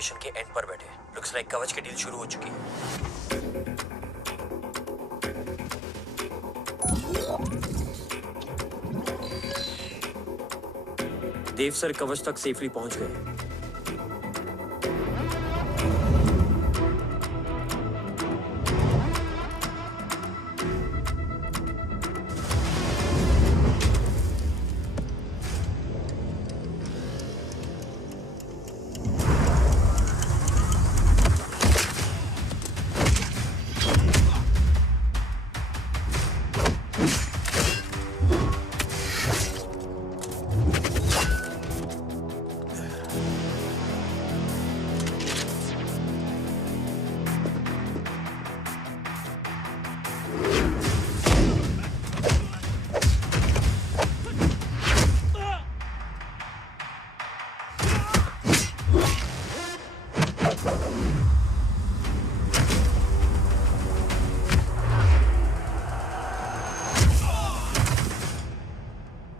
Mission के and पर बैठे। लुक्स लाइक कवच की डील शुरू हो चुकी है। देव सर कवच तक सेफली पहुंच गए।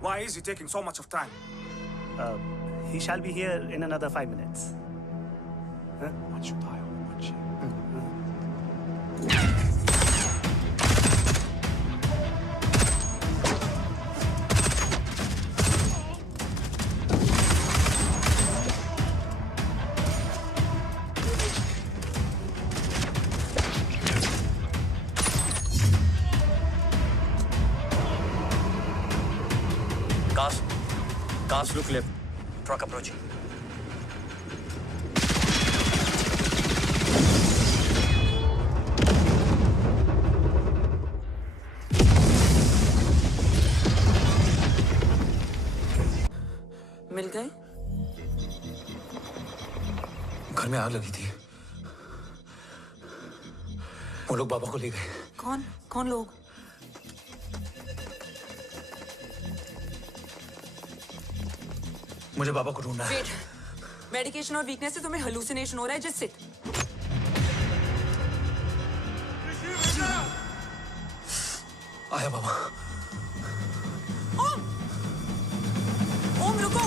Why is he taking so much of time? He shall be here in another 5 minutes. Huh? What should I watch? Cars look left. Truck approaching. मिल गए? घर में आग लगी थी। वो लोग बाबा को ले गए। कौन लोग? मुझे बाबा को ढूंढना है। वेट, मेडिकेशन और वीकनेस से तुम्हें हेलुसिनेशन हो रहा है। Just sit. आया बाबा। ओम रुको।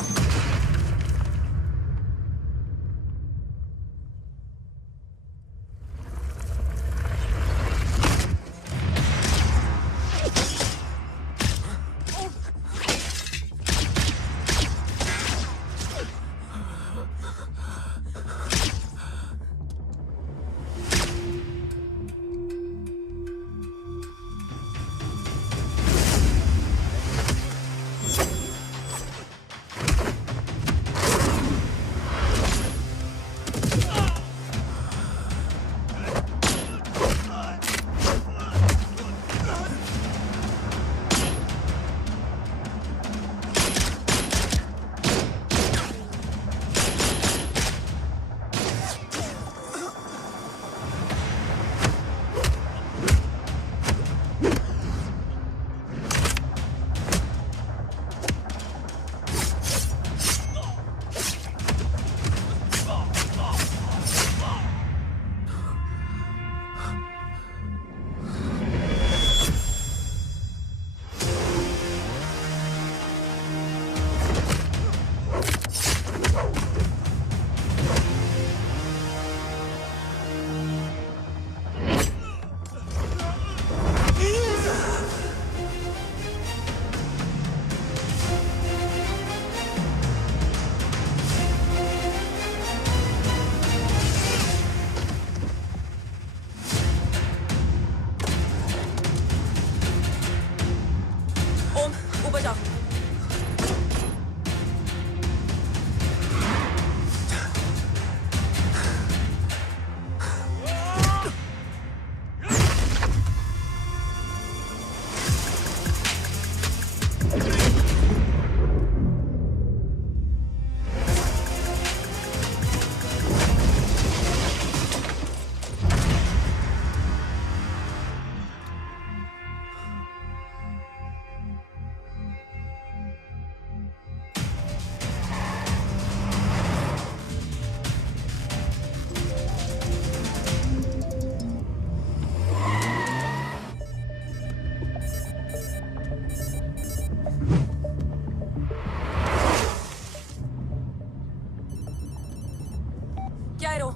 है रो?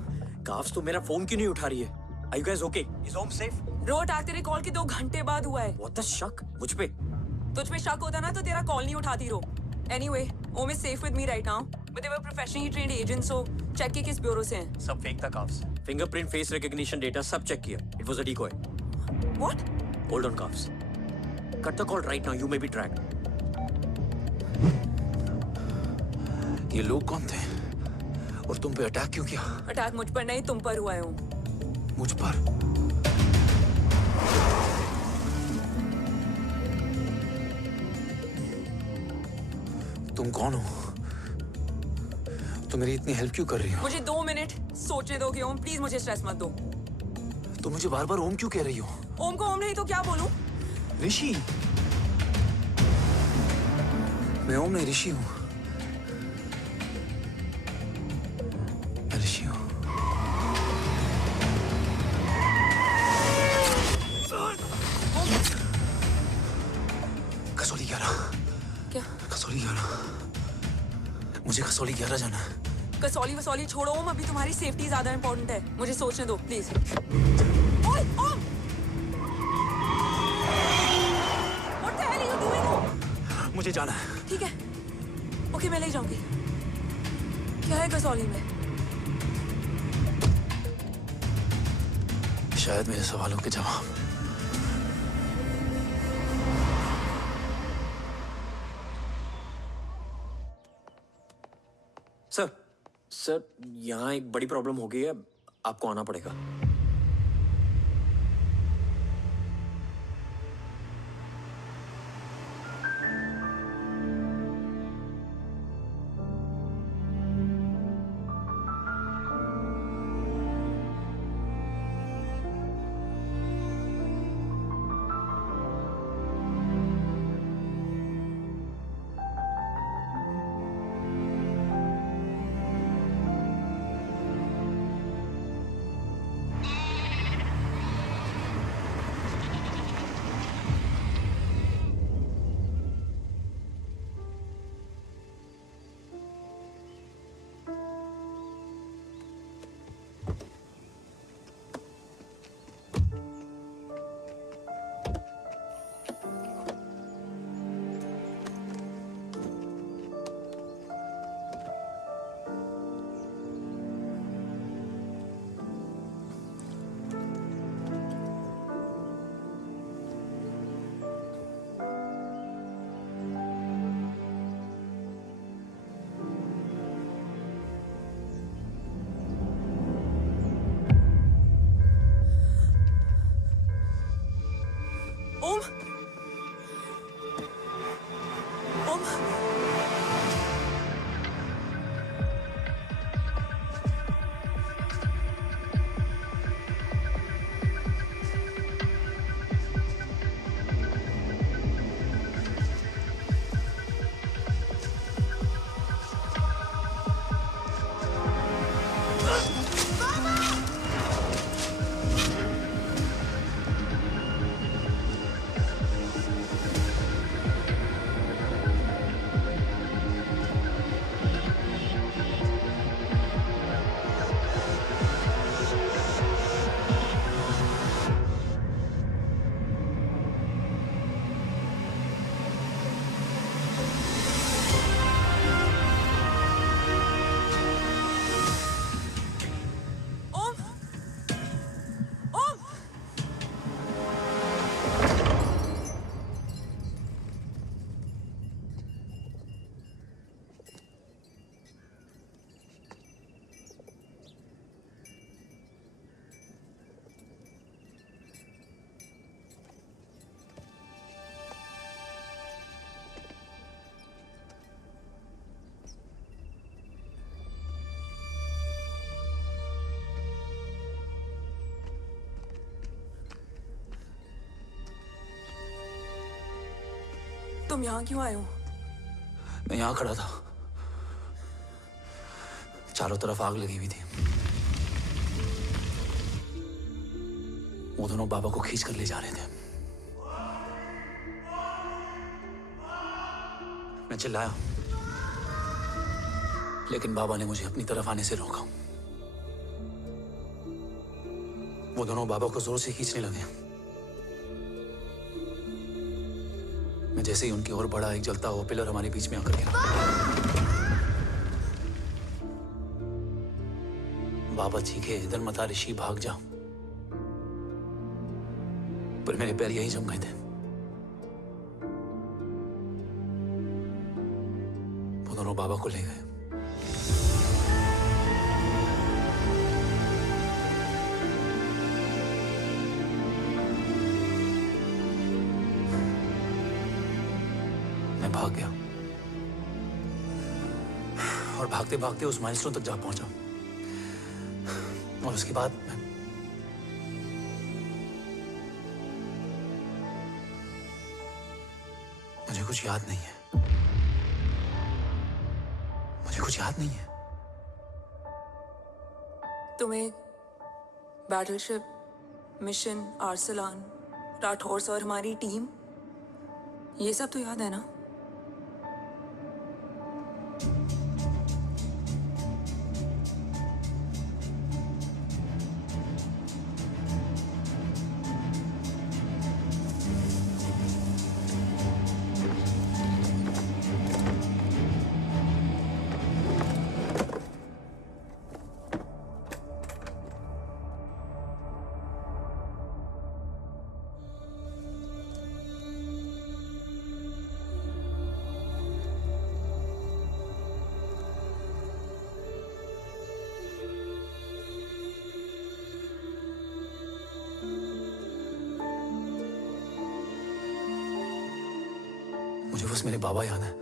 काफ्स तो मेरा फोन क्यों नहीं उठा रही है? Are you guys okay? Is home safe? रो अटैक तेरे कॉल के 2 घंटे बाद हुआ है। What the शक? मुझ पे? तुझ पे शक होता ना तो तेरा कॉल नहीं उठाती रो। Anyway, Om is safe with me right now. But they were professionally trained agents, so check के किस ब्यूरो से हैं? सब फेक था carbs. Fingerprint, face recognition data सब चेक किया। It was a decoy. What? Hold on carbs. Cut the call right now. You may be tracked. ये लोग कौन थे? और तुम पे अटैक क्यों किया? अटैक मुझ पर नहीं तुम पर हुआ है ओम। मुझ पर? तुम कौन हो? तुम मेरी इतनी हेल्प क्यों कर रही हो? मुझे 2 मिनट सोचने दोगे ओम? प्लीज मुझे स्ट्रेस मत दो। तुम मुझे बार बार ओम क्यों कह रही हो? ओम को ओम नहीं तो क्या बोलूं? ऋषि। मैं ओम नहीं, ऋषि हूं। मैं ऋषि हूं। कसौली 11। क्या? कसौली 11। मुझे कसौली 11 जाना है। कसौली वसौली छोड़ो ओम, अभी तुम्हारी सेफ्टी ज्यादा इंपॉर्टेंट है। मुझे सोचने दो प्लीज। ओए ओम! What the hell are you doing, ओम? मुझे जाना है। ठीक है, ओके मैं ले जाऊंगी। क्या है कसौली में? शायद मेरे सवालों के जवाब। सर, यहाँ एक बड़ी प्रॉब्लम हो गई है। आपको आना पड़ेगा। ओम! ओम! तुम यहाँ क्यों आए हो? मैं यहाँ खड़ा था। चारों तरफ आग लगी हुई थी। वो दोनों बाबा को खींच कर ले जा रहे थे। मैं चिल्लाया, लेकिन बाबा ने मुझे अपनी तरफ आने से रोका। वो दोनों बाबा को जोर से खींचने लगे। मैं जैसे ही उनकी ओर बढ़ा, एक जलता हुआ पिलर हमारे बीच में आकर गिरा। बाबा चीखे, इधर मत आ ऋषि, भाग जा। पर मेरे पैर यही जम गए थे। वो दोनों बाबा को ले गए। मैं भाग गया और भागते भागते उस माइलस्टोन तक जा पहुंचा। और उसके बाद मुझे कुछ याद नहीं है। मुझे कुछ याद नहीं है। तुम्हें बैटलशिप, मिशन, आर्सलान, राठौर और हमारी टीम, ये सब तो याद है ना? मुझे बस मेरे बाबा याद है।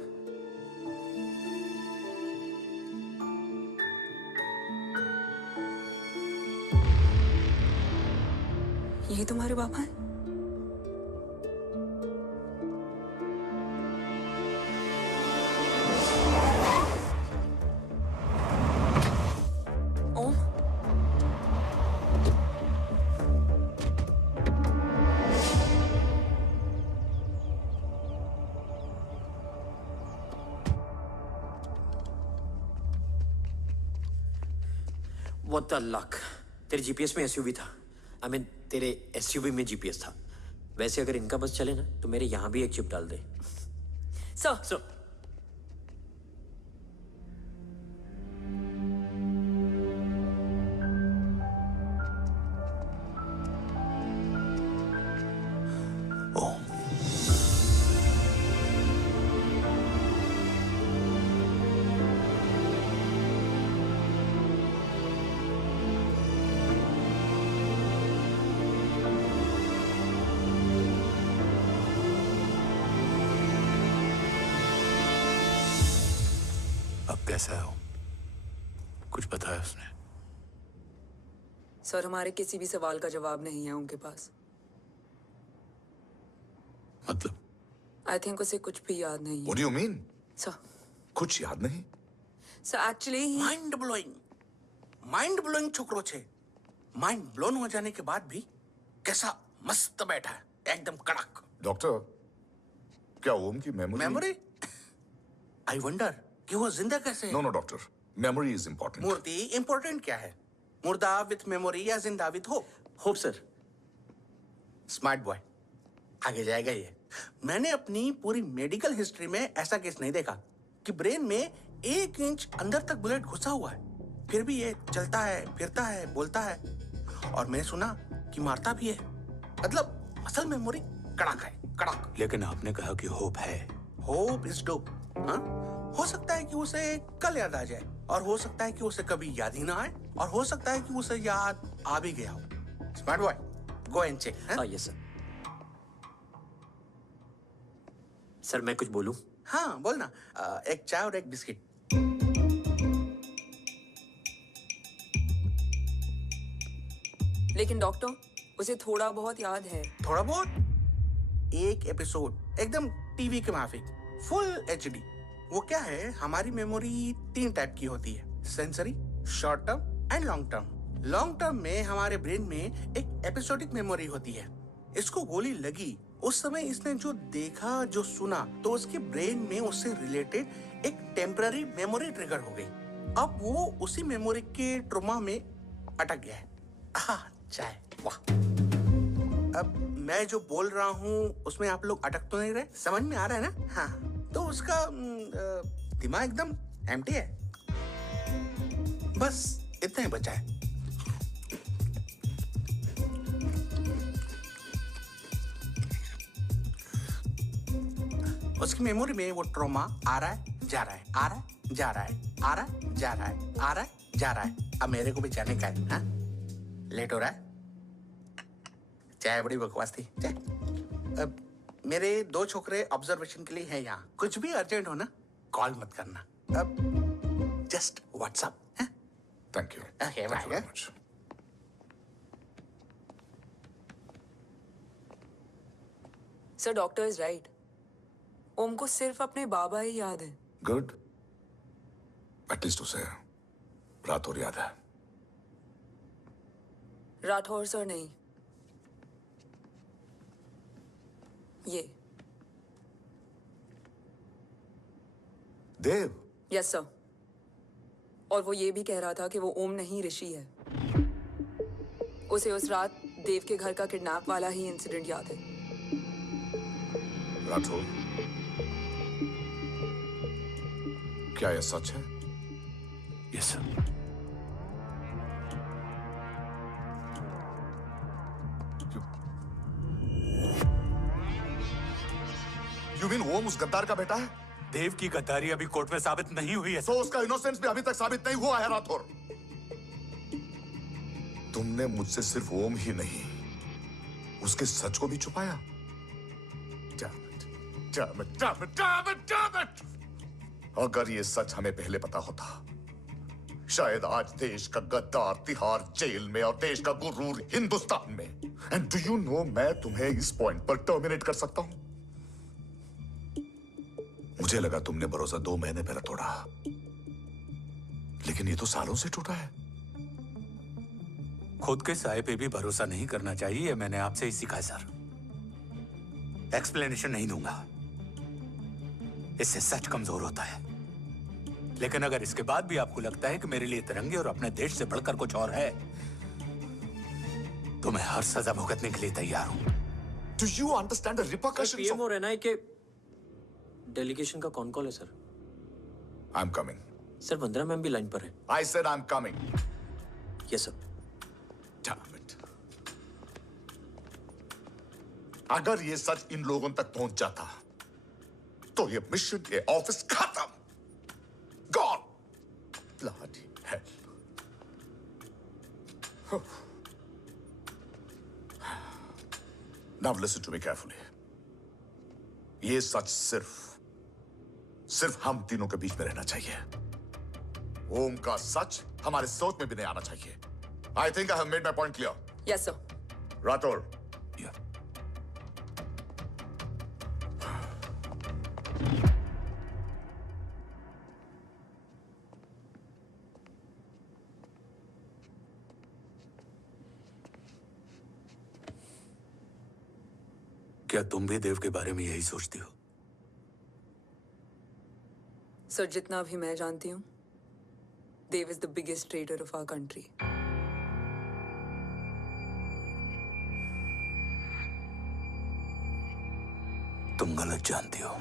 ये तुम्हारे बाबा हैं? ओम, What the luck? तेरे जीपीएस में एसयूवी था। I mean, तेरे एसयूवी में जीपीएस था। वैसे अगर इनका बस चले ना तो मेरे यहाँ भी एक चिप डाल दे। सर, ओम, अब कैसा है ओम? कुछ बताया उसने? सर, हमारे किसी भी सवाल का जवाब नहीं है उनके पास। मतलब? आई थिंक उसे कुछ भी याद नहीं है। What do you mean? Sir, कुछ याद नहीं? सर एक्चुअली माइंड ब्लोइंग छोकरो छे। माइंड ब्लोन हो जाने के बाद भी कैसा मस्त बैठा है, एकदम कड़क। डॉक्टर, क्या ओम की मेमोरी? आई वंडर कि वो जिंदा कैसे है? No doctor, memory is important. Murthy important क्या है? मुर्दा विथ मेमोरी या जिंदा with hope? Hope sir. Smart boy, आगे जाएगा ये। मैंने अपनी पूरी मेडिकल हिस्ट्री में ऐसा केस नहीं देखा कि ब्रेन में 1 इंच अंदर तक बुलेट घुसा हुआ है, फिर भी ये चलता है, फिरता है, बोलता है, और मैंने सुना कि मारता भी है। मतलब असल मेमोरी कड़क है, कड़क। लेकिन आपने कहा कि होप है। Hope is dope. हाँ, हो सकता है कि उसे कल याद आ जाए, और हो सकता है कि उसे कभी याद ही ना आए, और हो सकता है कि उसे याद आ भी गया हो। Smart boy, go and check. Yes sir. Sir मैं कुछ बोलूं? हाँ बोलना। एक चाय और एक बिस्किट। लेकिन डॉक्टर, उसे थोड़ा बहुत याद है। थोड़ा बहुत? एक एपिसोड एकदम टीवी के माफिक, फुल एचडी। वो क्या है, हमारी मेमोरी 3 टाइप की होती है, sensory, short term and long term. Long term में हमारे ब्रेन में एक एपिसोडिक मेमोरी होती है। इसको गोली लगी उस समय इसने जो देखा, जो सुना, तो उसके ब्रेन में उससे रिलेटेड एक टेम्पररी मेमोरी ट्रिगर हो गई। अब वो उसी मेमोरी के ट्रॉमा में अटक गया है। चाय। वाह। अब मैं जो बोल रहा हूँ उसमें आप लोग अटक तो नहीं रहे? समझ में आ रहा है ना? हाँ, तो उसका दिमाग एकदम एम्प्टी है। बस इतना ही बचा है। उसकी मेमोरी में वो ट्रॉमा आ रहा है, जा रहा है, आ रहा है, जा रहा है, आ रहा है, जा रहा है, आ रहा है, जा रहा है। अब मेरे को भी जाने का है। हाँ, लेट हो रहा है। चाय बड़ी बकवास थी। चाय। अब मेरे 2 छोकरे ऑब्जर्वेशन के लिए हैं यहाँ। कुछ भी अर्जेंट हो ना, कॉल मत करना। अब just WhatsApp. Thank you. Okay, Thank bye, you very yeah. much. Sir doctor is right. Om को सिर्फ अपने बाबा ही याद है। Good. At least उसे राठौर याद है। राठौर सर नहीं, ये। देव। Yes sir. और वो ये भी कह रहा था कि वो ओम नहीं ऋषि है। उसे उस रात देव के घर का किडनैप वाला ही इंसिडेंट याद है। राठौर, क्या यह सच है? Yes sir. You mean ओम उस गद्दार का बेटा है? देव की गद्दारी अभी कोर्ट में साबित नहीं हुई है। तो उसका इनोसेंस भी अभी तक साबित नहीं हुआ है राठौर। तुमने मुझसे सिर्फ ओम ही नहीं, उसके सच को भी छुपाया। Damn it! अगर ये सच हमें पहले पता होता, शायद आज देश का गद्दार तिहाड़ जेल में और देश का गुरूर हिंदुस्तान में। एंड डू यू नो, मैं तुम्हें इस पॉइंट पर टर्मिनेट कर सकता हूं। मुझे लगा तुमने भरोसा 2 महीने पहले तोड़ा, लेकिन ये तो सालों से टूटा है। खुद के साए पे भी भरोसा नहीं करना चाहिए, मैंने आपसे ही सीखा है सर। एक्सप्लेनेशन नहीं दूंगा, इससे सच कमजोर होता है। लेकिन अगर इसके बाद भी आपको लगता है कि मेरे लिए तिरंगे और अपने देश से बढ़कर कुछ और है, तो मैं हर सजा भुगतने के लिए तैयार हूं। Do you understand the repercussions PM of... और एनआई के डेलीगेशन का कौन कॉल है sir? I'm coming. Sir Vandana ma'am भी लाइन पर है। I said I'm coming. Yes sir. Damn it. अगर ये सच इन लोगों तक पहुंच जाता, तो ये मिशन, ये ऑफिस खत्म। Gone. Bloody hell. Now listen to me carefully. ये सच सिर्फ हम तीनों के बीच में रहना चाहिए। ओम का सच हमारे सोच में भी नहीं आना चाहिए। I think I have made my point clear. Yes sir. Rathore, Yeah. क्या तुम भी देव के बारे में यही सोचती हो? सर जितना भी मैं जानती हूँ, Dev is the biggest trader of our country. तुम गलत जानती हो।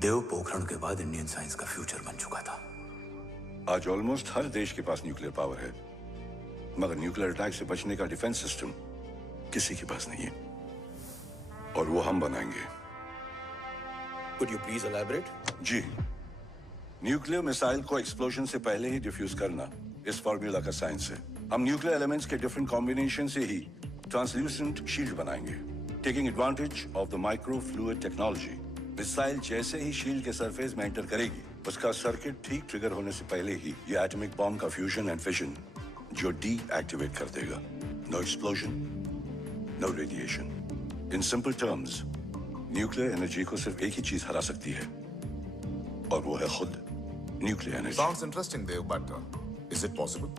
देव पोखरण के बाद इंडियन साइंस का फ्यूचर बन चुका था। आज ऑलमोस्ट हर देश के पास न्यूक्लियर पावर है, मगर न्यूक्लियर अटैक से बचने का डिफेंस सिस्टम किसी के पास नहीं है, और वो हम बनाएंगे। Could you please elaborate? जी, न्यूक्लियर मिसाइल को एक्सप्लोजन से पहले ही डिफ्यूज करना इस फॉर्मूला का साइंस है। हम न्यूक्लियर एलिमेंट्स के डिफरेंट कॉम्बिनेशन से ही ट्रांसल्यूसेंट शील्ड बनाएंगे, taking advantage of the micro fluid technology. Missile जैसे ही शील्ड के सरफेस में एंटर करेगी, उसका सर्किट ठीक ट्रिगर होने से पहले ही ये एटॉमिक बॉम्ब का फ्यूजन एंड फिशन जो डीएक्टिवेट कर देगा। No explosion, no radiation. In simple terms, nuclear energy को सिर्फ एक ही चीज हरा सकती है, और वो है खुद nuclear energy. Sounds interesting, Dev, but is it possible?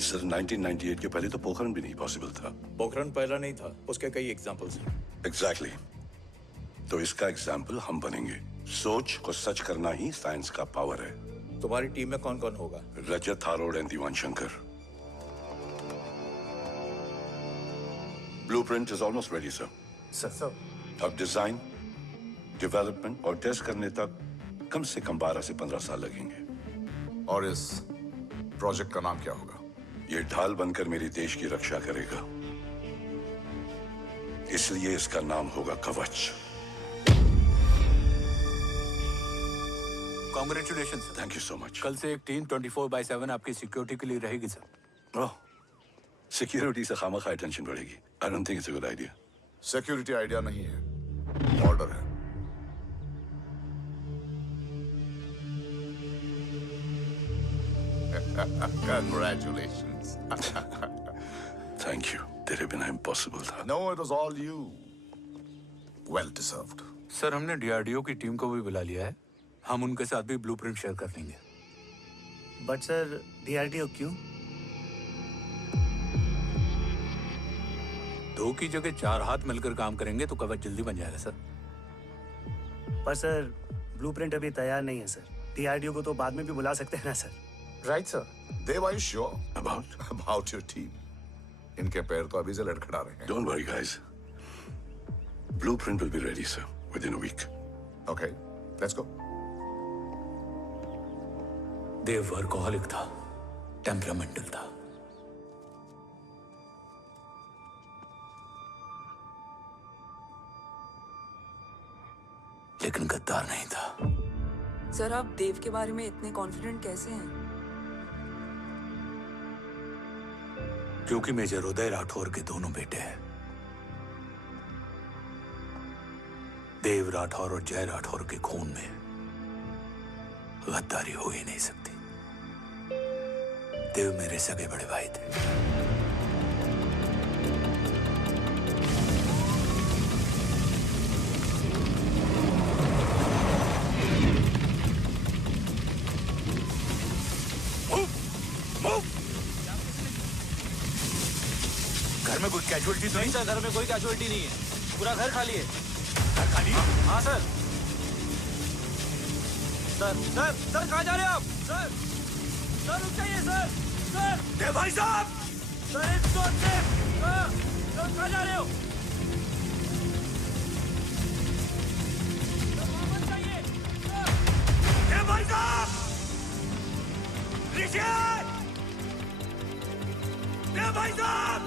Sir 1998 के पहले तो पोखरण भी नहीं पॉसिबल था। पोखरण पहला नहीं था, उसके कई एग्जांपल्स हैं। एग्जैक्टली। तो इसका एग्जाम्पल हम बनेंगे। सोच को सच करना ही साइंस का पावर है। तुम्हारी टीम में कौन कौन होगा? Rajat, Tharod and Diwan Shankar. Blueprint is almost ready sir. Sir. अब डिजाइन, डेवलपमेंट और टेस्ट करने तक कम से कम 12 से 15 साल लगेंगे। और इस प्रोजेक्ट का नाम क्या होगा? ये ढाल बनकर मेरे देश की रक्षा करेगा, इसलिए इसका नाम होगा कवच। Congratulation sir. Thank you so much. कल से एक टीम 24/7 आपकी सिक्योरिटी के लिए रहेगी सर। ओह, सिक्योरिटी से खामखा टेंशन बढ़ेगी। I don't think it's a good idea. Security idea नहीं है, ऑर्डर है। Congratulations. थैंक यू, तेरे बिना इम्पॉसिबल था। No, it was all you. Well deserved. Sir हमने डीआरडीओ की टीम को भी बुला लिया है, हम उनके साथ भी ब्लूप्रिंट शेयर कर लेंगे। But sir, DRDO क्यों? 2 की जगह 4 हाथ मिलकर काम करेंगे तो कवच जल्दी बन जाएगा सर। पर सर, ब्लूप्रिंट अभी तैयार नहीं है सर। DRDO को तो बाद में भी बुला सकते हैं ना sir? Right, sir. Dev, are you sure about your team? इनके पैर तो अभी से लड़खड़ा रहे हैं। Don't worry, guys. Blueprint will be ready, sir, within a week. Okay, let's go. Dev workaholic था, टेम्परामेंटल था। लेकिन गद्दार नहीं था। सर आप देव के बारे में इतने कॉन्फिडेंट कैसे हैं? क्योंकि मेजर उदय राठौर के दोनों बेटे हैं। देव राठौर और जय राठौर के खून में गद्दारी हो ही नहीं सकती। देव मेरे सगे बड़े भाई थे। घर में कोई कैजुअलिटी तो नहीं? सर घर में कोई कैजुअलिटी नहीं है, पूरा घर खाली है। घर खाली? हाँ सर। सर कहाँ जा रहे हो आप? सर रुक जाइए सर। देव भाई साहब! सर इस रोड से। सर कहाँ जा रहे हो? सर वहाँ मत जाइए। देव भाई साहब! ऋषि! देव भाई साहब!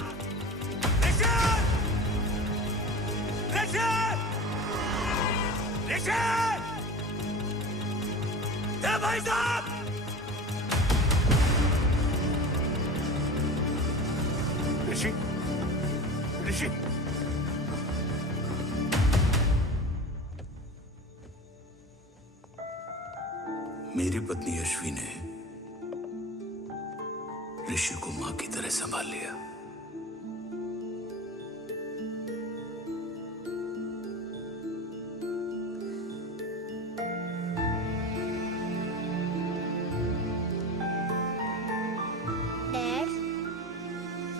ऋषि! देव भाई साहब! ऋषि! ऋषि! मेरी पत्नी अश्वी ने ऋषि को मां की तरह संभाल लिया।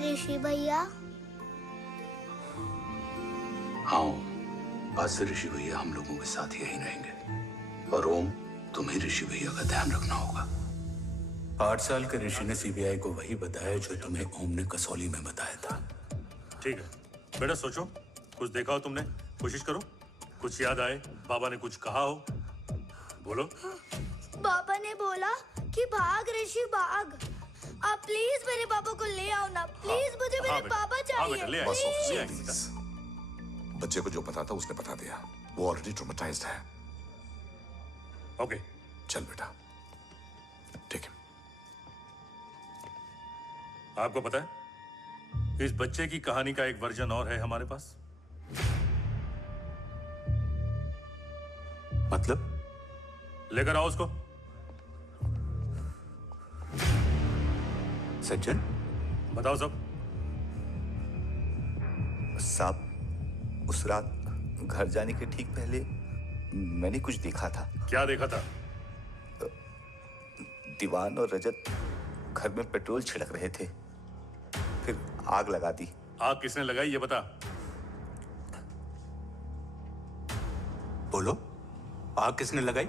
ऋषि भैया। हाँ, आज से ऋषि भैया हम लोगों के साथ यहीं रहेंगे। और ओम, तुम्हें ऋषि भैया का ध्यान रखना होगा। 8 साल के ऋषि ने सीबीआई को वही बताया जो तुम्हें ओम ने कसौली में बताया था। ठीक है बेटा, सोचो, कुछ देखा हो तुमने, कोशिश करो, कुछ याद आए, बाबा ने कुछ कहा हो, बोलो। पापा ने बोला कि भाग ऋषि भाग। आप प्लीज मेरे पापा को ले आओ ना, प्लीज। मुझे मेरे पापा चाहिए। प्लीज। बच्चे को जो पता था उसने बता दिया, वो ऑलरेडी ट्रॉमेटाइज्ड है। ओके चल बेटा, ठीक है। आपको पता है इस बच्चे की कहानी का एक वर्जन और है हमारे पास। मतलब? लेकर आओ उसको। सज्जन, बताओ सब। साहब, उस रात घर जाने के ठीक पहले मैंने कुछ देखा था। क्या देखा था? दीवान और रजत घर में पेट्रोल छिड़क रहे थे, फिर आग लगा दी। आग किसने लगाई ये बता। बोलो, आग किसने लगाई?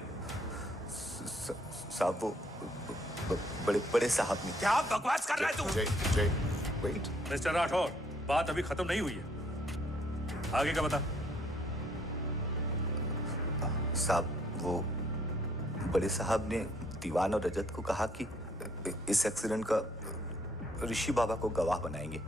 साहब, वो बड़े बड़े साहब ने। क्या बकवास कर रहा है तू? जय, वेट। मिस्टर राठौर, बात अभी खत्म नहीं हुई है। आगे का बता। साहब, वो बड़े साहब ने दीवान और रजत को कहा कि इस एक्सीडेंट का ऋषि बाबा को गवाह बनाएंगे।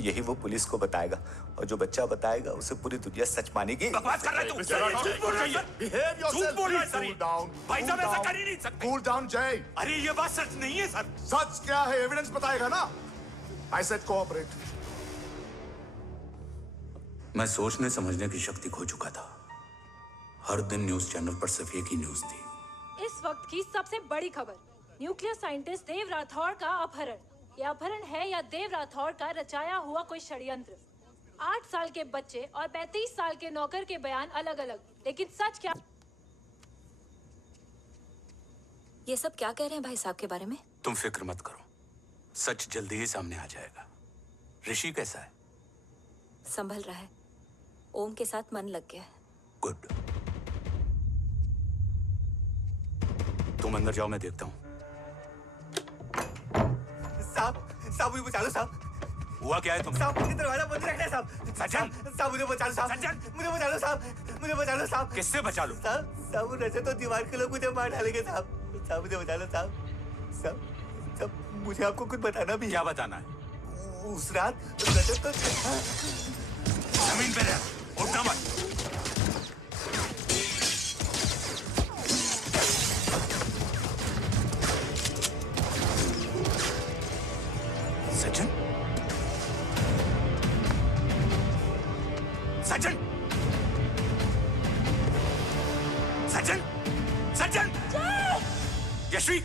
यही वो पुलिस को बताएगा और जो बच्चा बताएगा उसे पूरी दुनिया सच मानेगी। बकवास कर रहा है तू। झूठ बोल रहा है। Behave yourself. झूठ बोल रहा है सर। Cool down. भाई साहब ऐसा कर ही नहीं सकते। Cool down, जय। अरे ये बात सच नहीं है सर। सच क्या है? एविडेंस बताएगा ना। I said cooperate. मैं सोचने समझने की शक्ति खो चुका था। हर दिन न्यूज चैनल पर सिर्फ एक ही न्यूज थी। इस वक्त की सबसे बड़ी खबर, न्यूक्लियर साइंटिस्ट देव राठौड़ का अपहरण। यह अपहरण है या देव राठौड़ का रचाया हुआ कोई षड्यंत्र। 8 साल के बच्चे और 35 साल के नौकर के बयान अलग अलग, लेकिन सच क्या? ये सब क्या कह रहे हैं भाई साहब के बारे में? तुम फिक्र मत करो, सच जल्दी ही सामने आ जाएगा। ऋषि कैसा है? संभल रहा है। ओम के साथ मन लग गया है। गुड। तुम अंदर जाओ, मैं देखता हूँ। साहब मुझे बचा लो साहब। हुआ क्या है तुम? साहब मुझे दरवाजा बंद रखना है साहब। सज्जन, साहब मुझे बचा लो साहब। सज्जन, मुझे बचा लो साहब। मुझे बचा लो साहब। किससे बचा लो? साहब रजत तो दीवार के लोग मुझे मार डालेंगे साहब। साहब मुझे बचा लो साहब। साहब मुझे आपको कुछ बताना भी है। क्या बताना है? उस रात रजत तो जमीन पे रह, उठना मत। सज्जन, सज्जन, सज्जन, सज्जन, यशवी,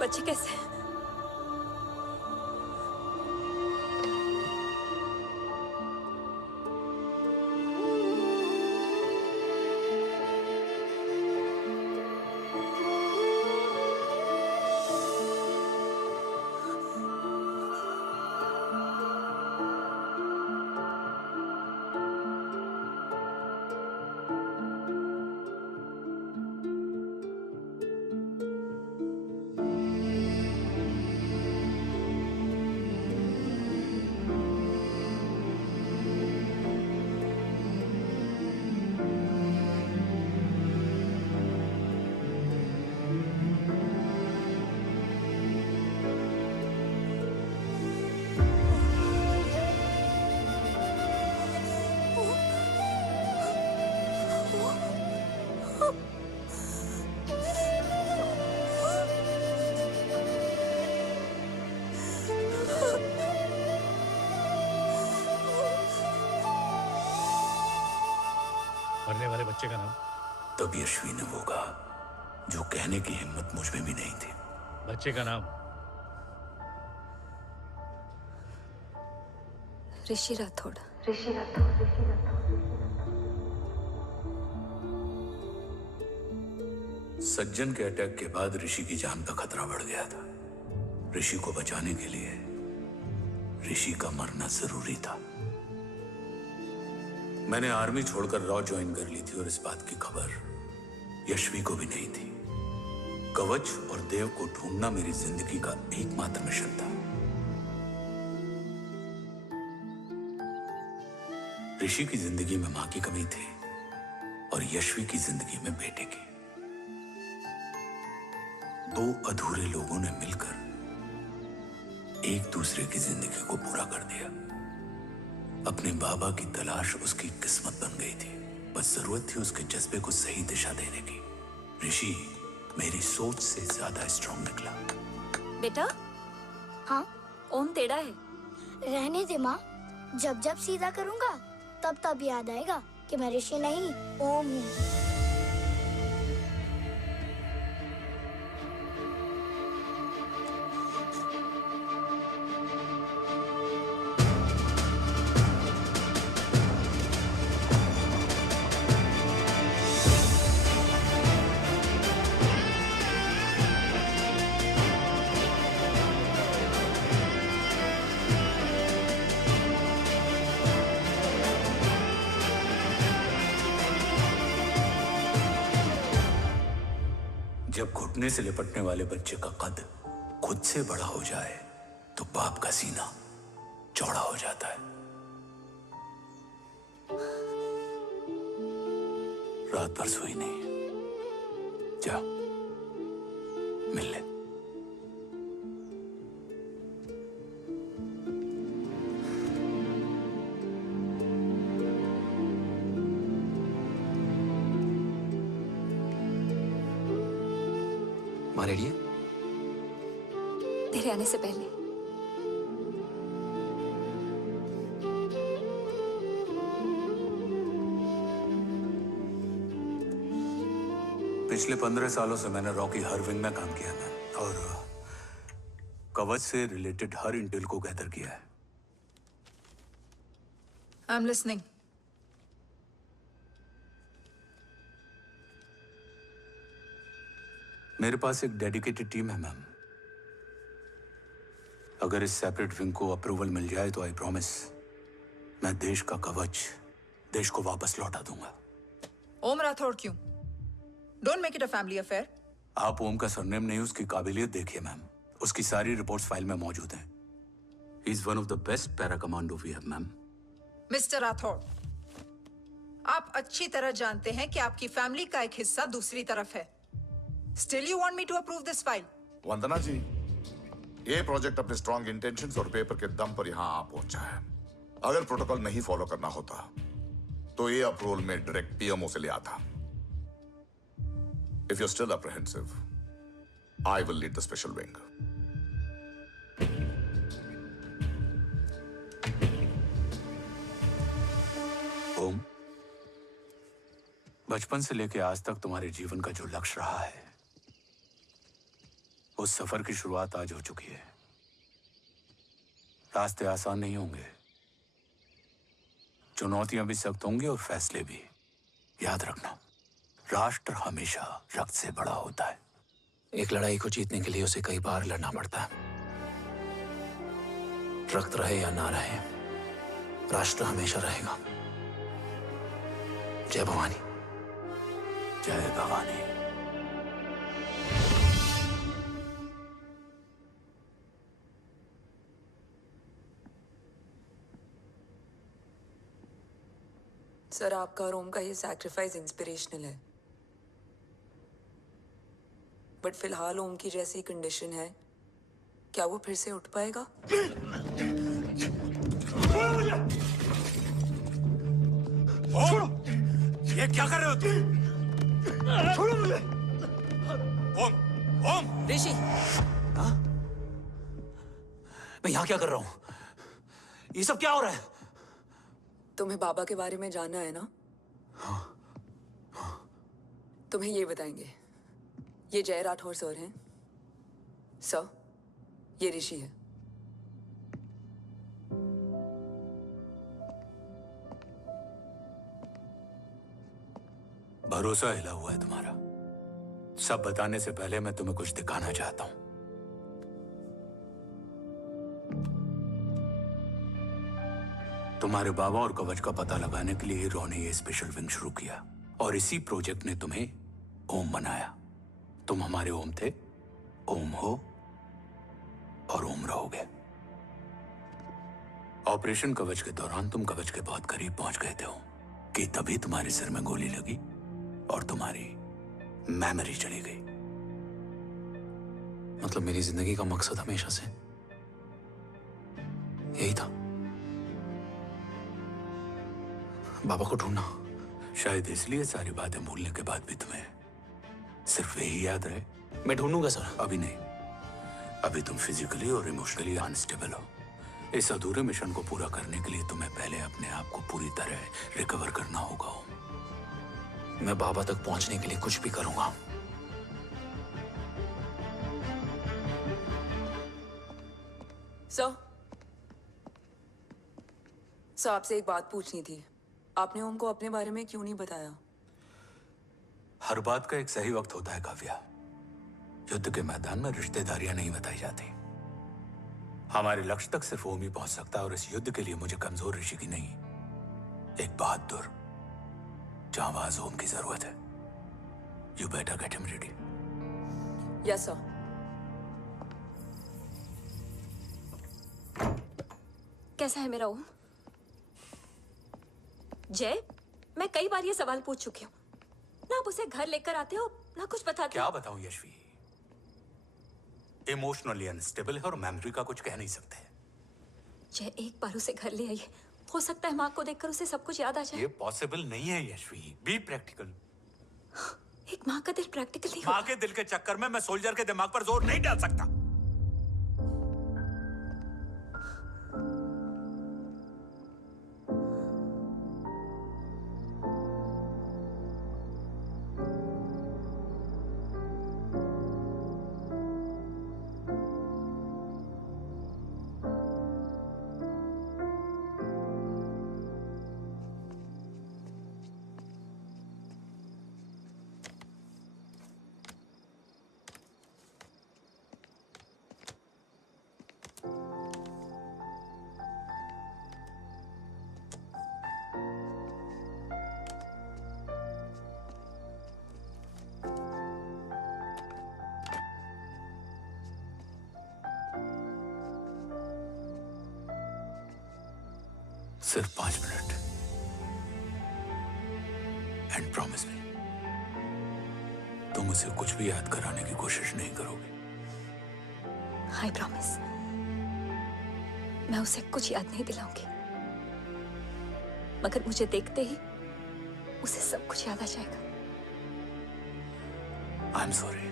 बच्चे कैसे हैं? मरने वाले बच्चे का नाम? तब यशवी ने वो कहा जो कहने की हिम्मत मुझ में भी नहीं थी। बच्चे का नाम? ऋषि राठौड़। सज्जन के अटैक के बाद ऋषि की जान का खतरा बढ़ गया था। ऋषि को बचाने के लिए ऋषि का मरना जरूरी था। मैंने आर्मी छोड़कर रॉ ज्वाइन कर ली थी और इस बात की खबर यशवी को भी नहीं थी। कवच और देव को ढूंढना मेरी जिंदगी का एकमात्र मिशन था। ऋषि की जिंदगी में मां की कमी थी और यशवी की जिंदगी में बेटे की। दो अधूरे लोगों ने मिलकर एक दूसरे की जिंदगी को पूरा कर दिया। अपने बाबा की तलाश उसकी किस्मत बन गई थी, बस जरूरत थी उसके जज्बे को सही दिशा देने की। ऋषि मेरी सोच से ज्यादा स्ट्रांग निकला। बेटा, हाँ ओम टेढ़ा है। रहने दे माँ, जब जब सीधा करूँगा तब तब याद आएगा कि मैं ऋषि नहीं ओम हूँ। जब घुटने से लिपटने वाले बच्चे का कद खुद से बड़ा हो जाए तो बाप का सीना चौड़ा हो जाता है। रात भर सोई नहीं, जा मिल ले। माँ रेडी है? तेरे आने से पहले। पिछले 15 सालों से मैंने रॉकी हर विंग में काम किया है और कवच से रिलेटेड हर इंटेल को गैदर किया है। I am listening. मेरे पास एक डेडिकेटेड टीम है मैम। अगर इस सेपरेट विंग को अप्रूवल मिल जाए तो आई प्रॉमिस मैं देश का कवच देश को वापस लौटा दूंगा। ओम राठौड़ क्यों? Don't make it a family affair. आप ओम का सरनेम नहीं, उसकी काबिलियत देखिए मैम। उसकी सारी रिपोर्ट्स फाइल में मौजूद हैं। He is one of the best para commando we have ma'am. Mister Rathore, आप अच्छी तरह जानते हैं कि आपकी फैमिली का एक हिस्सा दूसरी तरफ है। Still you want me to approve this file? वंदना जी, ये प्रोजेक्ट अपने स्ट्रॉन्ग इंटेंशंस और पेपर के दम पर यहाँ आ पहुंचा है। अगर प्रोटोकॉल नहीं फॉलो करना होता तो ये अप्रूवल में डायरेक्ट पीएमओ से ले आता। If you're still apprehensive, I will lead the special wing. ओम, बचपन से लेके आज तक तुम्हारे जीवन का जो लक्ष्य रहा है, उस सफर की शुरुआत आज हो चुकी है। रास्ते आसान नहीं होंगे, चुनौतियां भी सख्त होंगी और फैसले भी। याद रखना, राष्ट्र हमेशा रक्त से बड़ा होता है। एक लड़ाई को जीतने के लिए उसे कई बार लड़ना पड़ता है। रक्त रहे या ना रहे, राष्ट्र हमेशा रहेगा। जय भवानी। जय भवानी। सर, आपका और ओम का ये सैक्रिफाइस इंस्पिरेशनल है, बट फिलहाल ओम की जैसी कंडीशन है, क्या वो फिर से उठ पाएगा? छोड़ो! ये क्या कर रहे हो तुम? छोड़ो मुझे! ओम! ऋषि! हाँ? मैं यहाँ क्या कर रहा हूँ? ये सब क्या हो रहा है? तुम्हें बाबा के बारे में जानना है ना? तुम्हें ये बताएंगे। ये जय राठौर सर हैं। सर, ये ऋषि है। भरोसा हिला हुआ है तुम्हारा। सब बताने से पहले मैं तुम्हें कुछ दिखाना चाहता हूं। तुम्हारे बाबा और कवच का पता लगाने के लिए हीरो ने ये स्पेशल विंग शुरू किया और इसी प्रोजेक्ट ने तुम्हें ओम बनाया। तुम हमारे ओम थे, ओम हो और ओम रहोगे। ऑपरेशन कवच के दौरान तुम कवच के बहुत करीब पहुंच गए थे कि तभी तुम्हारे सिर में गोली लगी और तुम्हारी मेमोरी चली गई। मतलब मेरी जिंदगी का मकसद हमेशा से यही था। बाबा को ढूंढना। शायद इसलिए सारी बातें भूलने के बाद भी तुम्हें सिर्फ यही याद रहे। मैं ढूंढूंगा सर। अभी नहीं, अभी तुम फिजिकली और इमोशनली अनस्टेबल हो। इस अधूरे मिशन को पूरा करने के लिए तुम्हें पहले अपने आप को पूरी तरह रिकवर करना होगा। मैं बाबा तक पहुंचने के लिए कुछ भी करूंगा। सर आपसे एक बात पूछनी थी। आपने ओम को अपने बारे में क्यों नहीं बताया? हर बात का एक सही वक्त होता है काव्या। युद्ध के मैदान में रिश्तेदारियां नहीं बताई जाती। हमारे लक्ष्य तक सिर्फ ओम ही पहुंच सकता है, और इस युद्ध के लिए मुझे कमजोर ऋषि की नहीं, एक बहादुर जांबाज ओम की जरूरत है। You better get him ready. Yes sir. कैसा है मेरा ओम? जय, मैं कई बार ये सवाल पूछ चुकी हूँ। ना आप उसे घर लेकर आते हो, ना कुछ बताते। क्या बताऊं यशवी, इमोशनली अनस्टेबल है और मेमोरी का कुछ कह नहीं सकते। जय, एक बार उसे घर ले आइए। हो सकता है माँ को देखकर उसे सब कुछ याद आ जाए। ये पॉसिबल नहीं है यशवी। Be practical. एक माँ का दिल प्रैक्टिकल नहीं माँ के दिल के चक्कर में मैं सोल्जर के दिमाग पर जोर नहीं डाल सकता। सिर्फ 5 मिनट। एंड प्रॉमिस मी, तुम उसे कुछ भी याद कराने की कोशिश नहीं करोगे। आई प्रॉमिस, मैं उसे कुछ याद नहीं दिलाऊंगी, मगर मुझे देखते ही उसे सब कुछ याद आ जाएगा। I am sorry.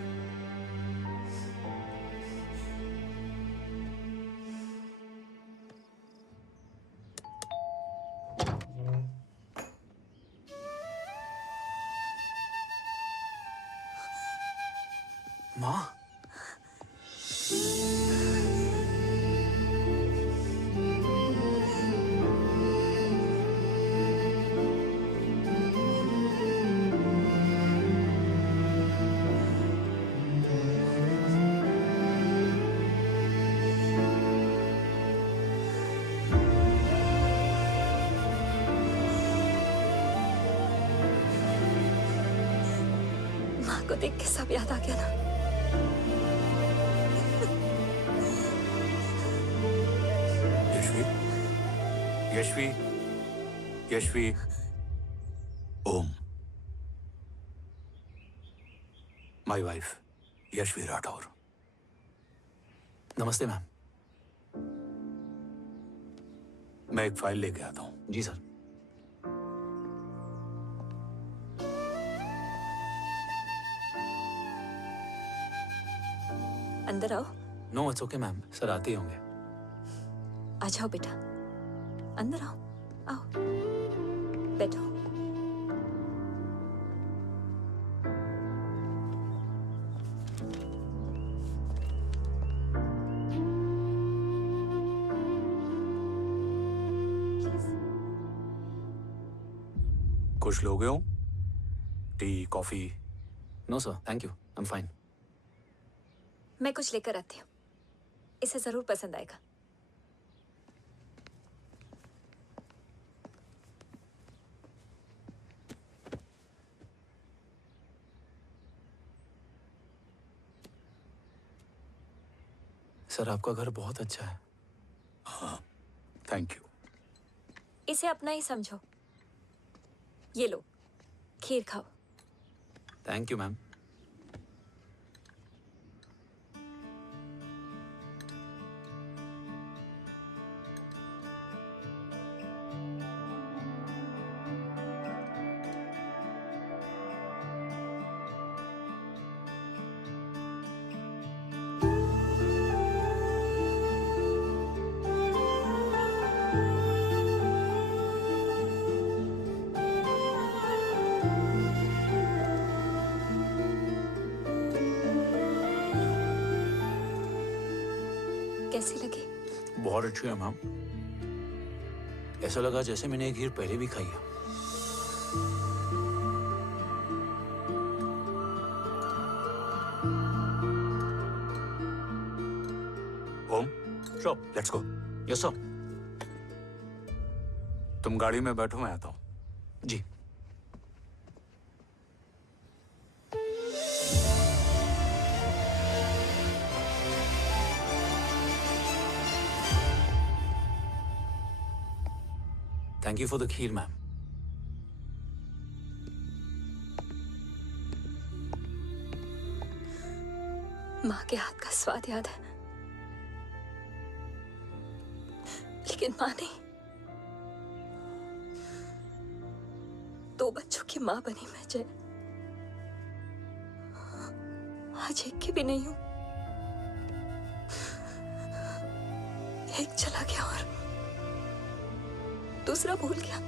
माँ, माँ को देख के सब याद आ गया ना। Yashvi, Yashvi, Om, my wife Yashvi Rathore. नमस्ते मैम। मैं एक फाइल लेके आता हूँ। जी सर। अंदर आओ। No it's okay ma'am, sir आते ही होंगे। आ जाओ बेटा, अंदर आओ। आओ, बैठो। कुछ लोगे हो? Tea, coffee? No sir, thank you, I am fine. मैं कुछ लेकर आती हूँ, इसे जरूर पसंद आएगा। सर आपका घर बहुत अच्छा है। हाँ, थैंक यू। इसे अपना ही समझो। ये लो, खीर खाओ। Thank you ma'am. कैसी लगी? बहुत अच्छी है मैम। ऐसा लगा जैसे मैंने एक खीर पहले भी खाई है। ओम, चलो लेट्स गो। Yes sir. तुम गाड़ी में बैठो, मैं आता हूं। जी। Thank you for the kheer, ma'am. माँ के हाथ का स्वाद याद है, लेकिन माँ नहीं। 2 बच्चों की माँ बनी मैं जय। आज एक की भी नहीं हूं। एक चला गया और दूसरा भूल गया।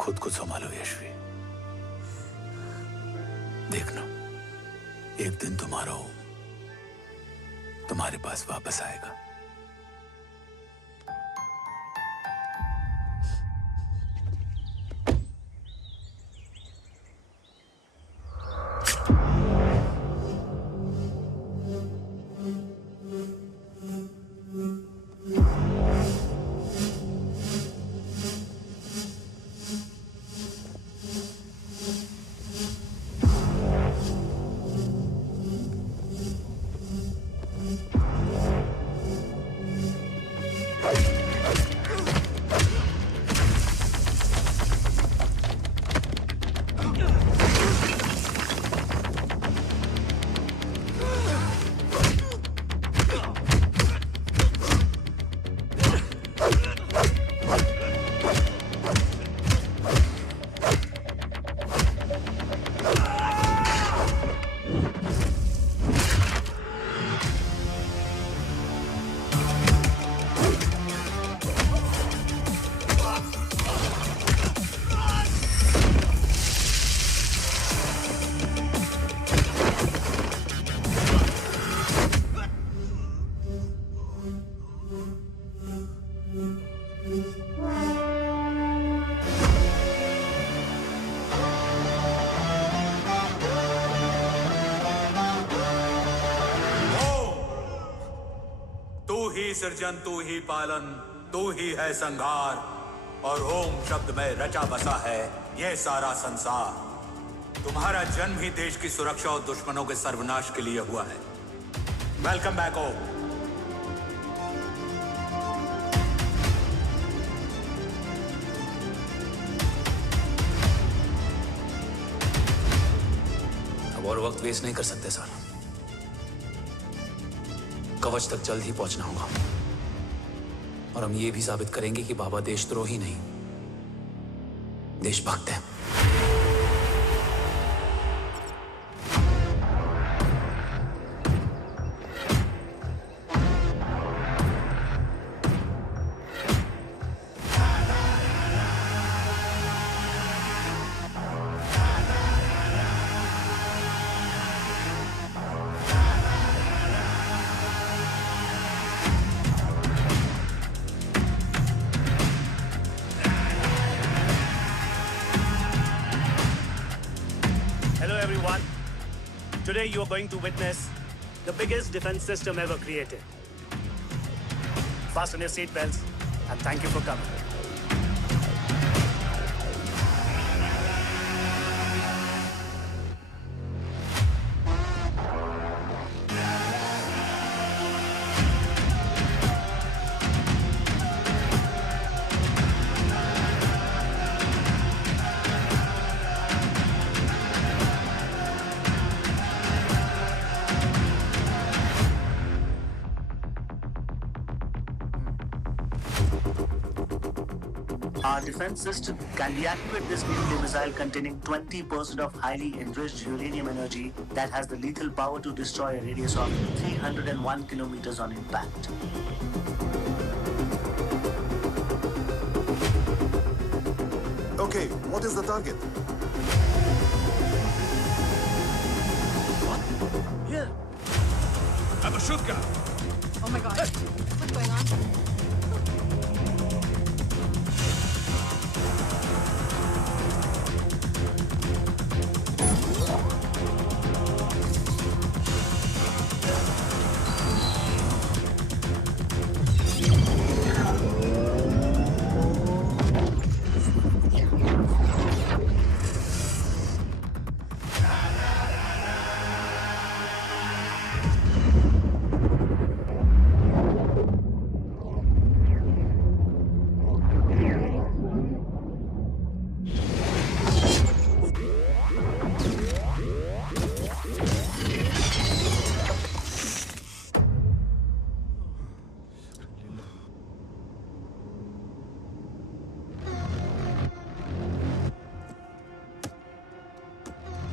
खुद को संभालो यशवी। देखना, एक दिन तुम्हारा हो तुम्हारे पास वापस आएगा। सृजन तू ही पालन, तू ही है संहार, और ओम शब्द में रचा बसा है ये सारा संसार। तुम्हारा जन्म ही देश की सुरक्षा और दुश्मनों के सर्वनाश के लिए हुआ है। वेलकम बैक ओम। अब और वक्त वेस्ट नहीं कर सकते सर। कवच तक जल्द ही पहुंचना होगा और हम ये भी साबित करेंगे कि बाबा देशद्रोही नहीं, देशभक्त हैं। Today you are going to witness the biggest defense system ever created. Fasten your seatbelts and thank you for coming. Our defense system can deactivate this nuclear missile containing 20% of highly enriched uranium energy that has the lethal power to destroy a radius of 301 kilometers on impact. Okay, what is the target? Shoot guy. Oh my God. What's going on?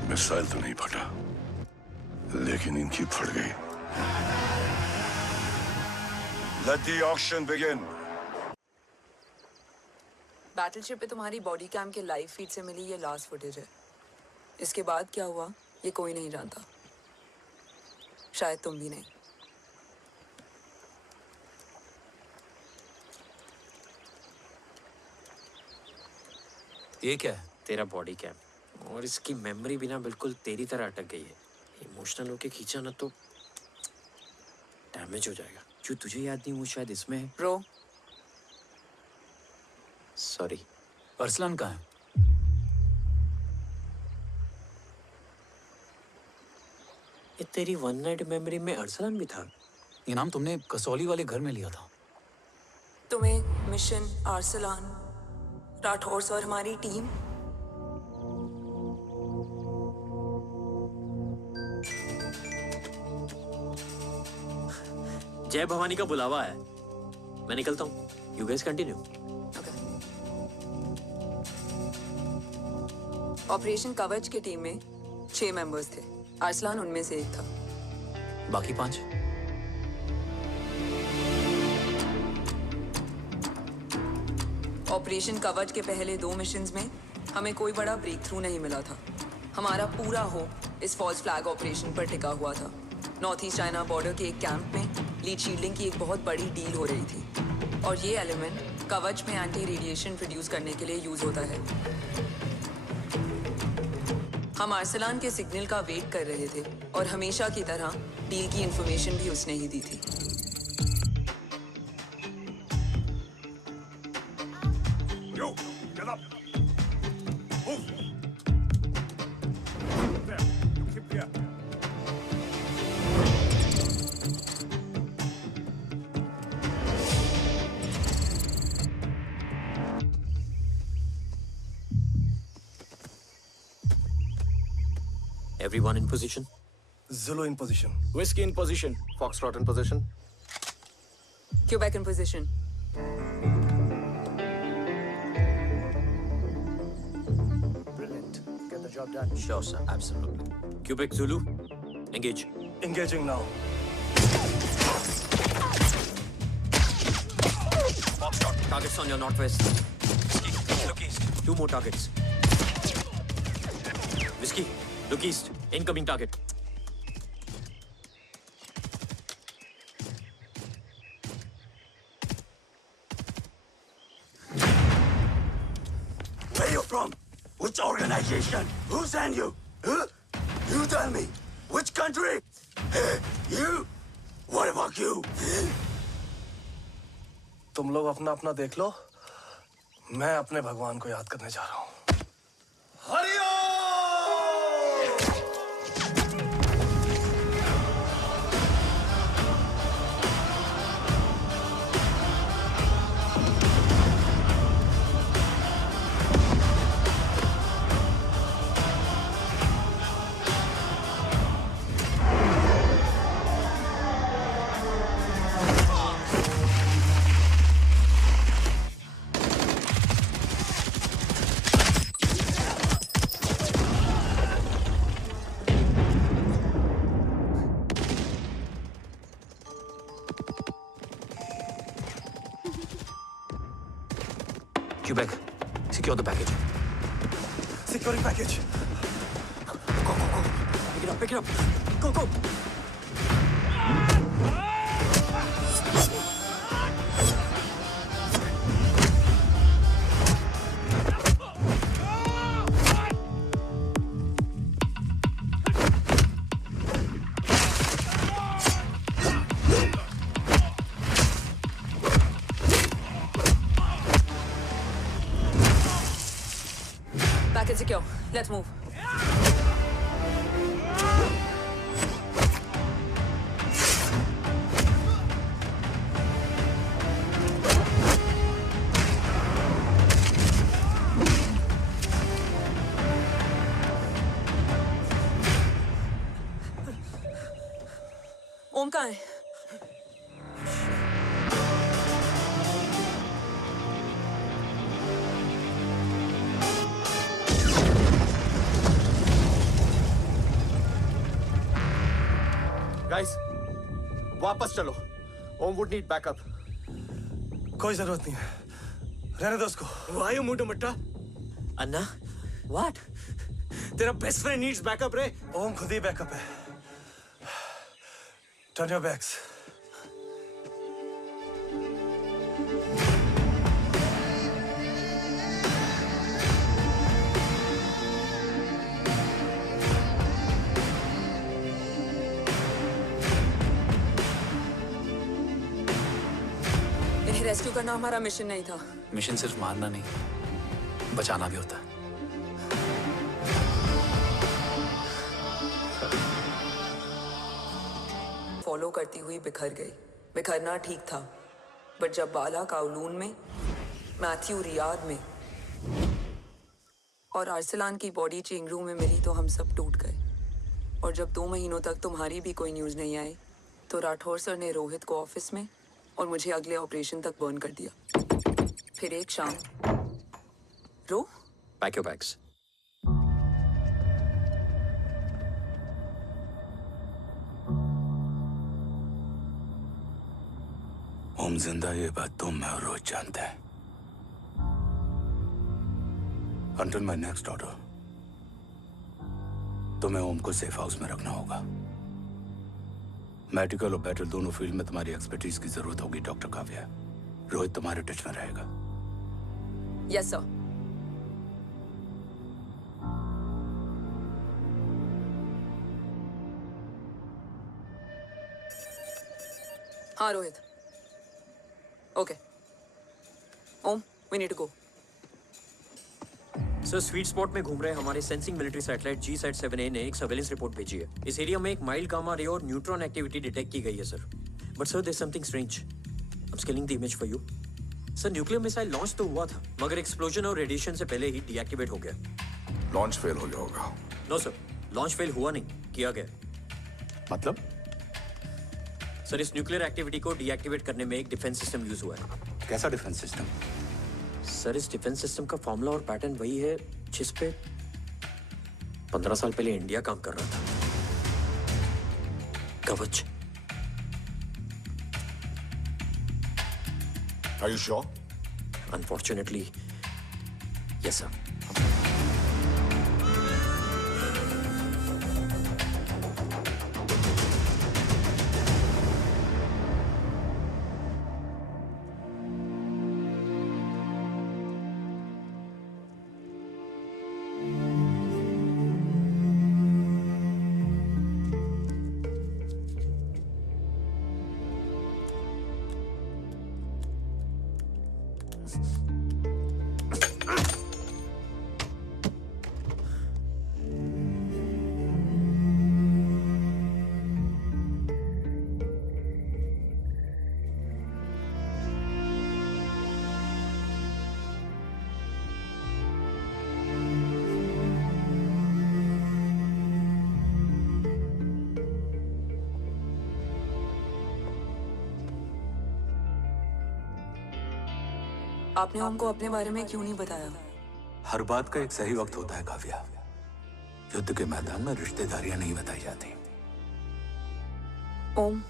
Missile तो नहीं फटा, लेकिन इनकी फट गई। Let the auction begin. Battleship पे तुम्हारी body cam के लाइव फीड से मिली ये लास्ट फुटेज है। इसके बाद क्या हुआ ये कोई नहीं जानता, शायद तुम भी नहीं। ये क्या है? तेरा बॉडी कैम, और इसकी मेमोरी भी ना बिल्कुल तेरी तरह अटक गई है। इमोशनल होके खींचा ना तो डैमेज हो जाएगा। जो तुझे याद नहीं वो शायद इसमें है। Bro sorry. अरसलान कहाँ है? ये तेरी वन नाइट मेमोरी में अरसलान भी था? ये नाम तुमने कसौली वाले घर में लिया था। तुम्हें मिशन अरसलान, राठौर और हमारी टीम। जय भवानी का बुलावा है, मैं निकलता हूँ। You guys continue. ऑपरेशन कवच की टीम में 6 मेंबर्स थे, अरसलान उनमें से एक था। बाकी 5? ऑपरेशन कवच के पहले 2 मिशंस में हमें कोई बड़ा ब्रेक थ्रू नहीं मिला था। हमारा पूरा होप इस फॉल्स फ्लैग ऑपरेशन पर टिका हुआ था। नॉर्थ ईस्ट चाइना बॉर्डर के एक कैंप में लीड शील्डिंग की एक बहुत बड़ी डील हो रही थी, और ये एलिमेंट कवच में एंटी रेडिएशन प्रोड्यूस करने के लिए यूज होता है। हम अरसलान के सिग्नल का वेट कर रहे थे, और हमेशा की तरह डील की इंफॉर्मेशन भी उसने ही दी थी। Yo, get up. Move. There. You keep there. Everyone in position? Zulu in position. Whiskey in position. Foxtrot in position. Quebec in position. Brilliant. Get the job done. Sure, sir. Absolutely. Quebec Zulu, engage. Engaging now. Foxtrot, targets on your northwest. Whiskey, look east. 2 more targets. Whiskey, look east. Incoming target. Where you from? Which organization? Who sent you? Huh? You tell me. Which country? Hey, you? What about you? तुम लोग अपना अपना देख लो, मैं अपने भगवान को याद करने जा रहा हूँ। Quebec, secure the package. Securing package. Pick it up, pick it up. Go, go. Package secure. Let's move. ओम कहाँ है? गाइस, वापस चलो। Om would need backup. कोई जरूरत नहीं है, रहने दो उसको। Why you मुंडो मट्टा? अन्ना, what? तेरा बेस्ट फ्रेंड नीड्स बैकअप रे। ओम खुद ही बैकअप है। Turn your backs. इन्हें रेस्क्यू करना हमारा मिशन नहीं था। मिशन सिर्फ मारना नहीं, बचाना भी होता है। फॉलो करती हुई बिखर गई। बिखरना ठीक था, बट जब बाला काउलून में, मैथ्यू रियाद में और अरसलान की बॉडी चेंगरू में मिली तो हम सब टूट गए। और जब 2 महीनों तक तुम्हारी भी कोई न्यूज़ नहीं आई तो राठौर सर ने रोहित को ऑफिस में और मुझे अगले ऑपरेशन तक बर्न कर दिया। फिर एक शाम रो पैक योर बैग्स। ओम जिंदा, ये बात तुम मैं और रोहित जानते हैं। Until my next order, तुम्हें ओम को सेफ हाउस में रखना होगा। मेडिकल और बैटल दोनों फील्ड में तुम्हारी एक्सपर्टीज की जरूरत होगी डॉक्टर काव्या। रोहित तुम्हारे टच में रहेगा। Yes sir. हाँ Rohit. Okay Om, we need to go. Sir, sweet spot में घूम रहे हमारे सेंसिंग मिलिट्री सैटेलाइट G-SAT-7A ने एक सर्वेलेंस रिपोर्ट भेजी है। इस एरिया में एक माइल्ड गामा रे और न्यूट्रॉन एक्टिविटी डिटेक्ट की गई है sir. But sir, there is something strange. I am scaling the image for you. Sir, nuclear missile launch तो हुआ था, मगर एक्सप्लोजन और रेडिएशन से पहले ही डीएक्टिवेट हो गया। लॉन्च फेल हो गया होगा। नो सर, लॉन्च फेल हुआ नहीं, किया गया। मतलब? सर, इस न्यूक्लियर एक्टिविटी को डीएक्टिवेट करने में एक डिफेंस सिस्टम यूज हुआ है। कैसा डिफेंस सिस्टम? सर, इस डिफेंस सिस्टम का फॉर्मूला और पैटर्न वही है जिस पे 15 साल पहले इंडिया काम कर रहा था। कवच। Are you sure? Unfortunately, yes sir. आपने ओम को अपने बारे में क्यों नहीं बताया? हर बात का एक सही वक्त होता है काव्या। युद्ध के मैदान में रिश्तेदारियां नहीं बताई जाती। ओम,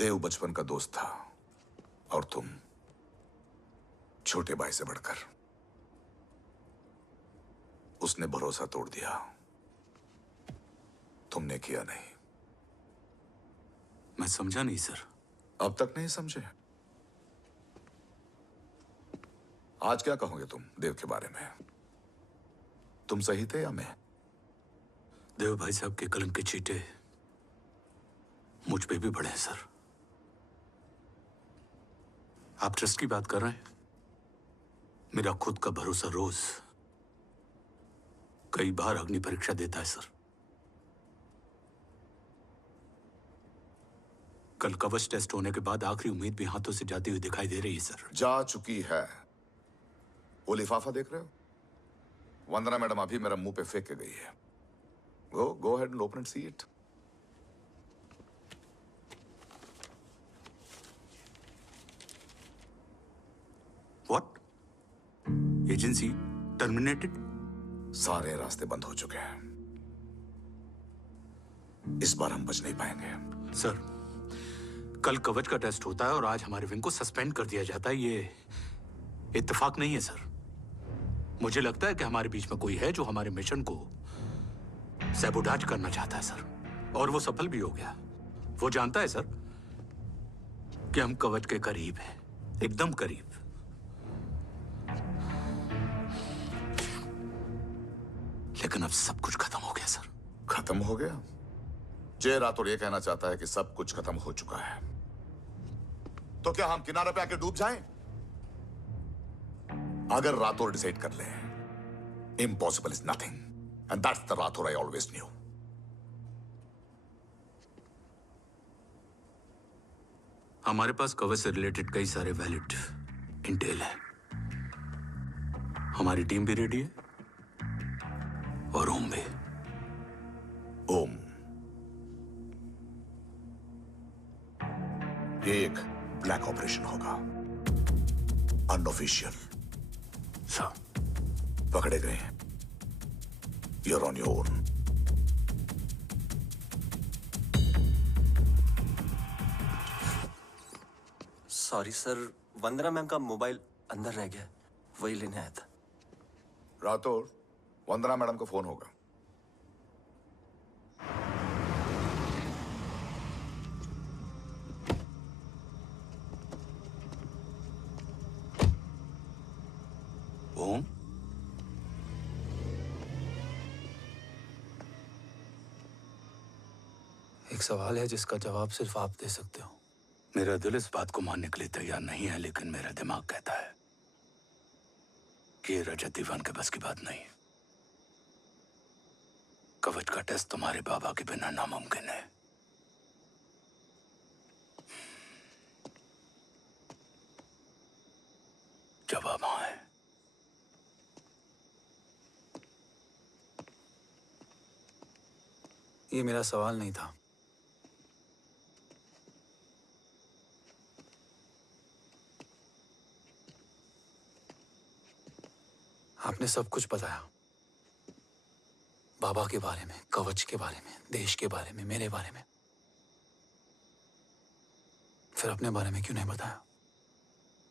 देव बचपन का दोस्त था और तुम छोटे भाई से बढ़कर। उसने भरोसा तोड़ दिया, तुमने किया नहीं। मैं समझा नहीं सर। अब तक नहीं समझे? आज क्या कहोगे तुम देव के बारे में? तुम सही थे या मैं? देव भाई साहब के कलंक के चीटे मुझ पे भी पड़े हैं सर। आप ट्रस्ट की बात कर रहे हैं? मेरा खुद का भरोसा रोज कई बार अग्नि परीक्षा देता है सर। कल कवच टेस्ट होने के बाद आखिरी उम्मीद भी हाथों से जाती हुई दिखाई दे रही है सर। जा चुकी है। वो लिफाफा देख रहे हो? वंदना मैडम अभी मेरा मुंह पे फेंक के गई है। गो ahead and open and see it. What? Agency terminated? सारे रास्ते बंद हो चुके हैं। इस बार हम बच नहीं पाएंगे। सर, कल कवच का टेस्ट होता है और आज हमारे विंग को सस्पेंड कर दिया जाता है। ये इत्तेफाक नहीं है सर। मुझे लगता है कि हमारे बीच में कोई है जो हमारे मिशन को सैबोटाज करना चाहता है सर, और वो सफल भी हो गया। वो जानता है सर कि हम कवच के करीब हैं, एकदम करीब। लेकिन अब सब कुछ खत्म हो गया सर। खत्म हो गया? जय राठौर ये कहना चाहता है कि सब कुछ खत्म हो चुका है। तो क्या हम किनारे पे आके डूब जाएं? अगर राठौर डिसाइड कर ले, impossible is nothing, and that's the Rathore I always new. हमारे पास कवच से रिलेटेड कई सारे वैलिड इंटेल है। हमारी टीम भी रेडी है और ओम भी। ओम, ये एक ब्लैक ऑपरेशन होगा, अनऑफिशियल। सर, पकड़े गए हैं। You're on your own. Sorry sir, Vandana ma'am का मोबाइल अंदर रह गया, वही लेने आया था। राठौर, वंदना मैडम को फोन होगा। ओम, एक सवाल है जिसका जवाब सिर्फ आप दे सकते हो। मेरा दिल इस बात को मानने के लिए तैयार नहीं है, लेकिन मेरा दिमाग कहता है कि ये रजत दीवान के बस की बात नहीं है। कवच का टेस्ट तुम्हारे बाबा के बिना नामुमकिन है। जवाब हाँ है। ये मेरा सवाल नहीं था। आपने सब कुछ बताया, बाबा के बारे में, कवच के बारे में, देश के बारे में, मेरे बारे में। फिर अपने बारे में क्यों नहीं बताया?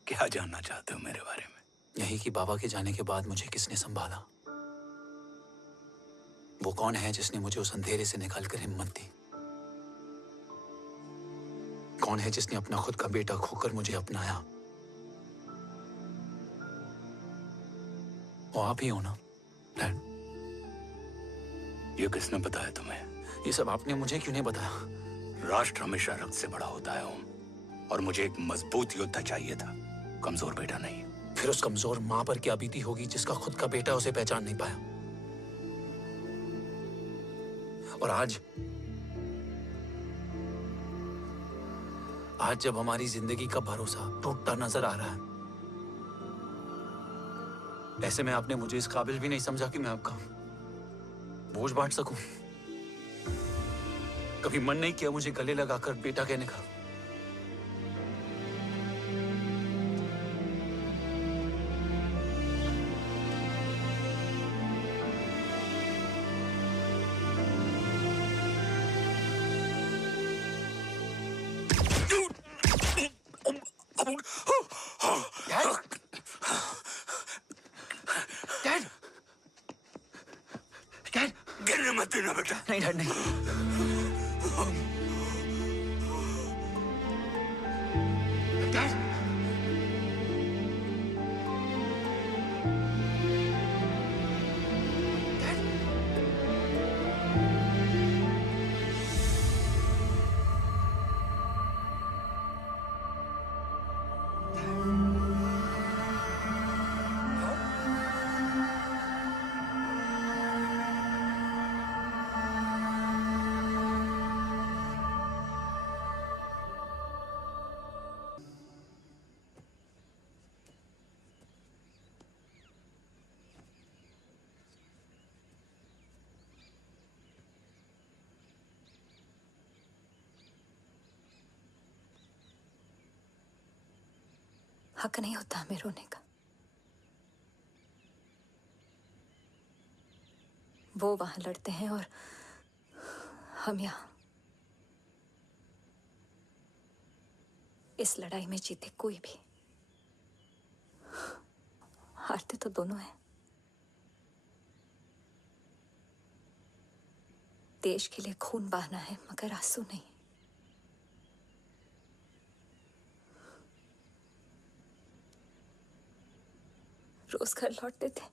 क्या जानना चाहते हो मेरे बारे में? यही कि बाबा के जाने के बाद मुझे किसने संभाला? वो कौन है जिसने मुझे उस अंधेरे से निकालकर हिम्मत दी? कौन है जिसने अपना खुद का बेटा खोकर मुझे अपनाया? वो आप ही हो ना, डैड? ये किसने बताया तुम्हें? ये सब आपने मुझे क्यों नहीं बताया? राष्ट्र हमेशा रक्त से बड़ा होता है ओम, और मुझे एक मजबूत योद्धा चाहिए था, कमजोर बेटा नहीं। फिर उस कमजोर माँ पर क्या बीती होगी जिसका खुद का बेटा उसे पहचान नहीं पाया? और आज जब हमारी जिंदगी का भरोसा टूटता नजर आ रहा है, ऐसे में आपने मुझे इस काबिल भी नहीं समझा कि मैं आपका बोझ बांट सकूं। कभी मन नहीं किया मुझे गले लगाकर बेटा कहने का? डैड डैड गिरने मत देना बेटा। नहीं डैड नहीं। हक नहीं होता हमें रोने का। वो वहां लड़ते हैं और हम यहाँ। इस लड़ाई में जीते कोई भी, हारते तो दोनों हैं। देश के लिए खून बहाना है मगर आंसू नहीं। रोज घर लौटते थे,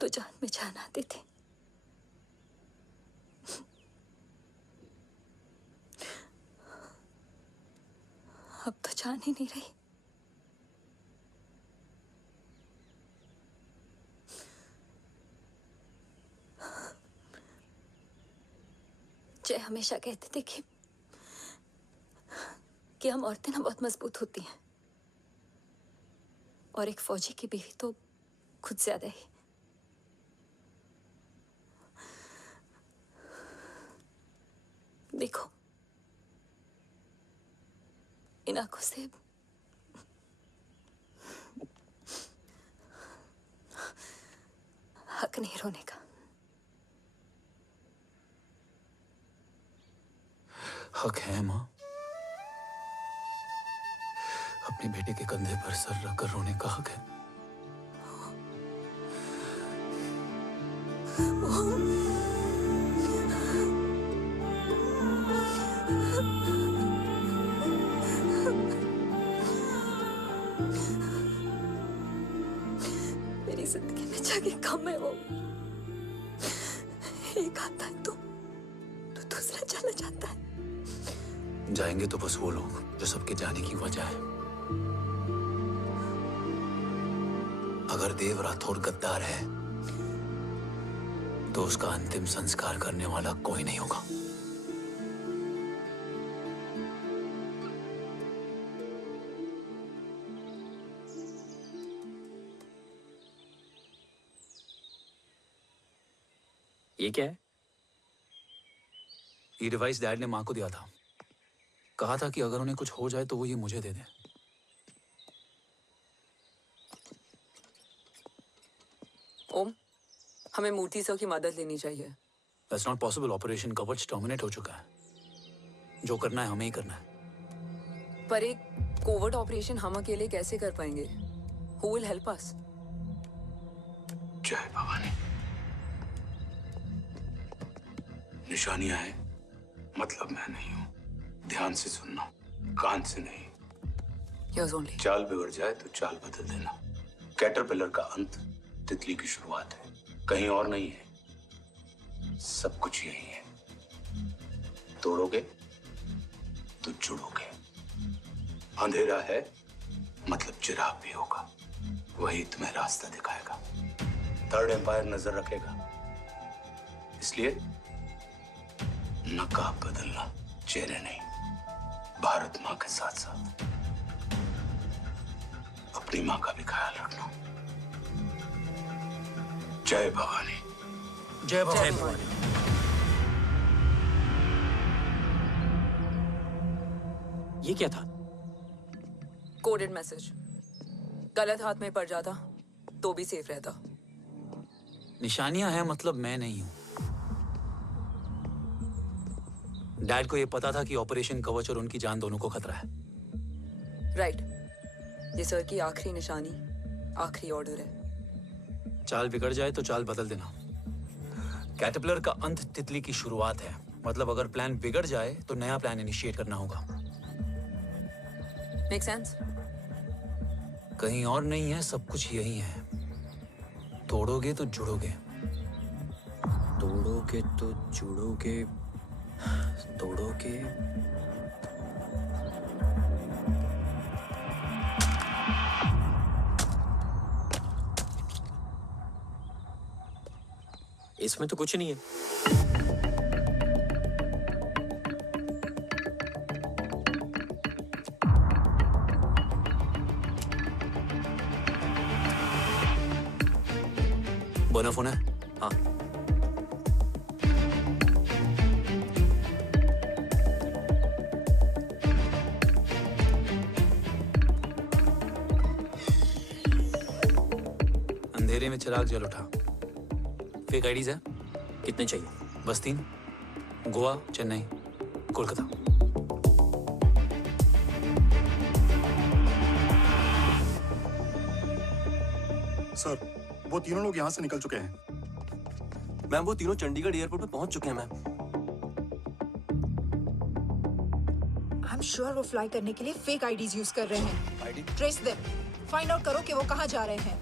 तो जान में जान आती थी। अब तो जान ही नहीं रही। जय हमेशा कहते थे कि हम औरतें ना बहुत मजबूत होती हैं, और एक फौजी की बीवी तो खुद ज्यादा ही। देखो, इन आंखों से हक नहीं रोने का। हक है माँ, अपने बेटे के कंधे पर सर रखकर रोने का हक है। मेरी जिंदगी में जगह कम है वो। एक आता है तो दूसरा चला जाता है। जाएंगे तो बस वो लोग जो सबके जाने की वजह है। अगर देव राठौर गद्दार है तो उसका अंतिम संस्कार करने वाला कोई नहीं होगा। ये क्या है? ये डिवाइस डैड ने माँ को दिया था। कहा था कि अगर उन्हें कुछ हो जाए तो वो ये मुझे दे दें। ओम, हमें मूर्ति सर की मदद लेनी चाहिए। That's not possible. ऑपरेशन कवच टर्मिनेट हो चुका है। जो करना है हमें ही करना है। पर एक कोवर्ट ऑपरेशन हम अकेले कैसे कर पाएंगे? Who will help us? जय भवानी। निशानियां हैं, मतलब मैं नहीं हूं। ध्यान से सुनना, कान से नहीं। Yours only. चाल बिगड़ जाए तो चाल बदल देना। कैटरपिलर का अंत तितली की शुरुआत है, कहीं और नहीं है। सब कुछ यही है। तोड़ोगे तो जुड़ोगे। अंधेरा है मतलब चिराग भी होगा, वही तुम्हें रास्ता दिखाएगा। थर्ड एम्पायर नजर रखेगा, इसलिए नकाब बदलना, चेहरे नहीं। भारत माँ के साथ साथ अपनी माँ का भी ख्याल रखना। जय भवानी। जय भवानी। ये क्या था? Coded message. गलत हाथ में पड़ जाता तो भी सेफ रहता। निशानियां हैं मतलब मैं नहीं हूं। डैड को ये पता था कि ऑपरेशन कवच और उनकी जान दोनों को खतरा है। राइट। ये सर की आखिरी निशानी, आखिरी ऑर्डर है। चाल बिगड़ जाए तो चाल बदल देना। कैटरपिलर का अंत तितली की शुरुआत है। मतलब अगर प्लान बिगड़ जाए तो नया प्लान इनिशिएट करना होगा। Make sense? कहीं और नहीं है, सब कुछ यही है। तोड़ोगे तो जुड़ोगे। तोड़ोगे तो जुड़ोगे, तोड़ोगे। इसमें तो कुछ नहीं है। बोना फोन है? हाँ। अंधेरे में चिराग जल उठा। फेक आईडीज है? कितने चाहिए? बस 3। गोवा, चेन्नई, कोलकाता। सर, वो तीनों लोग यहाँ से निकल चुके हैं। मैम, वो तीनों चंडीगढ़ एयरपोर्ट पे पहुंच चुके हैं मैम। आई एम श्योर वो फ्लाई करने के लिए फेक आईडीज यूज कर रहे हैं। ID? Trace them, find out करो कि वो कहाँ जा रहे हैं।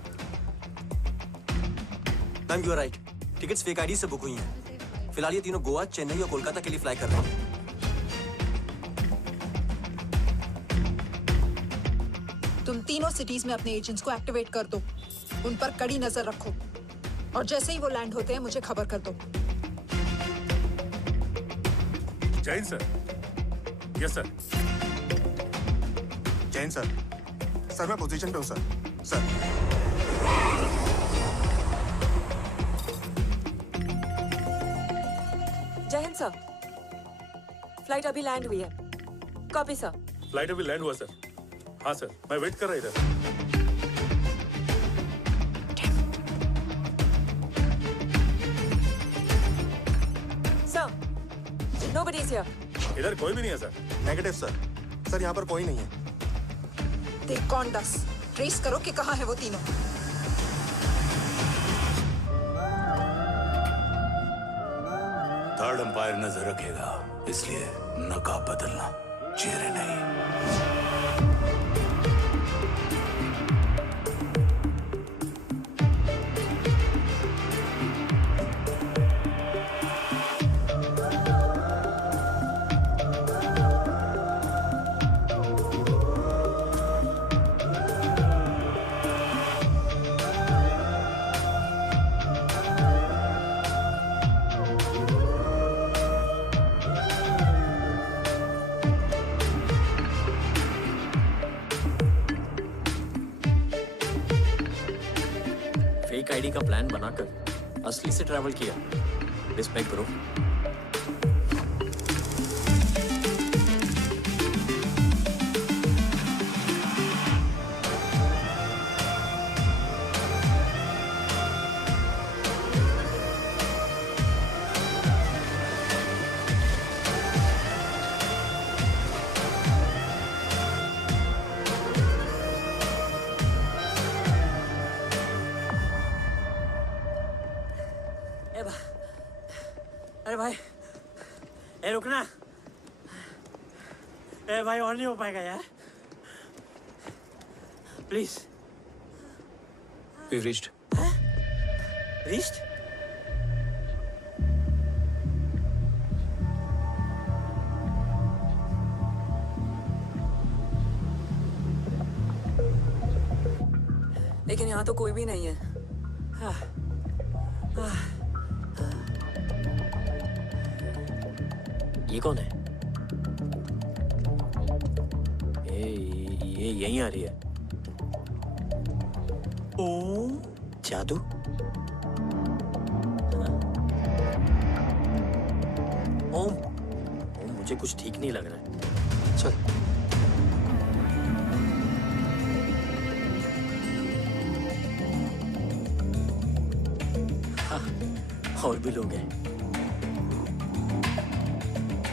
Ma'am, you are right. Tickets fake ID से बुक हुई हैं। फिलहाल ये तीनों गोवा, चेन्नई और कोलकाता के लिए फ्लाई कर रहे हैं। तुम तीनों सिटीज में अपने एजेंट्स को एक्टिवेट कर दो। उन पर कड़ी नजर रखो और जैसे ही वो लैंड होते हैं मुझे खबर कर दो। Jain sir. Yes sir. Jain sir. Sir, मैं पोजीशन पे हूँ सर। सर। जय हिंद सर। फ्लाइट अभी लैंड हुई है। Copy sir. फ्लाइट अभी लैंड हुआ सर। हाँ सर, मैं वेट कर रहा इधर। Nobody is here. इधर कोई भी नहीं है सर। Negative sir. सर, यहाँ पर कोई नहीं है। देख कौन दस। ट्रेस करो कि कहाँ है वो तीनों। थर्ड अंपायर नजर रखेगा, इसलिए नकाब बदलना, चेहरे नहीं। फेक आईडी का प्लान बनाकर असली से ट्रैवल किया। Respect bro. अरे भाई, ए रुकना। ए भाई, और नहीं हो पाएगा यार। प्लीज। We've reached. Reached? लेकिन यहाँ तो कोई भी नहीं है। ये कौन है? ये यहीं आ रही है। ओम जादू। ओम मुझे कुछ ठीक नहीं लग रहा है। चल। हाँ, और भी लोग हैं।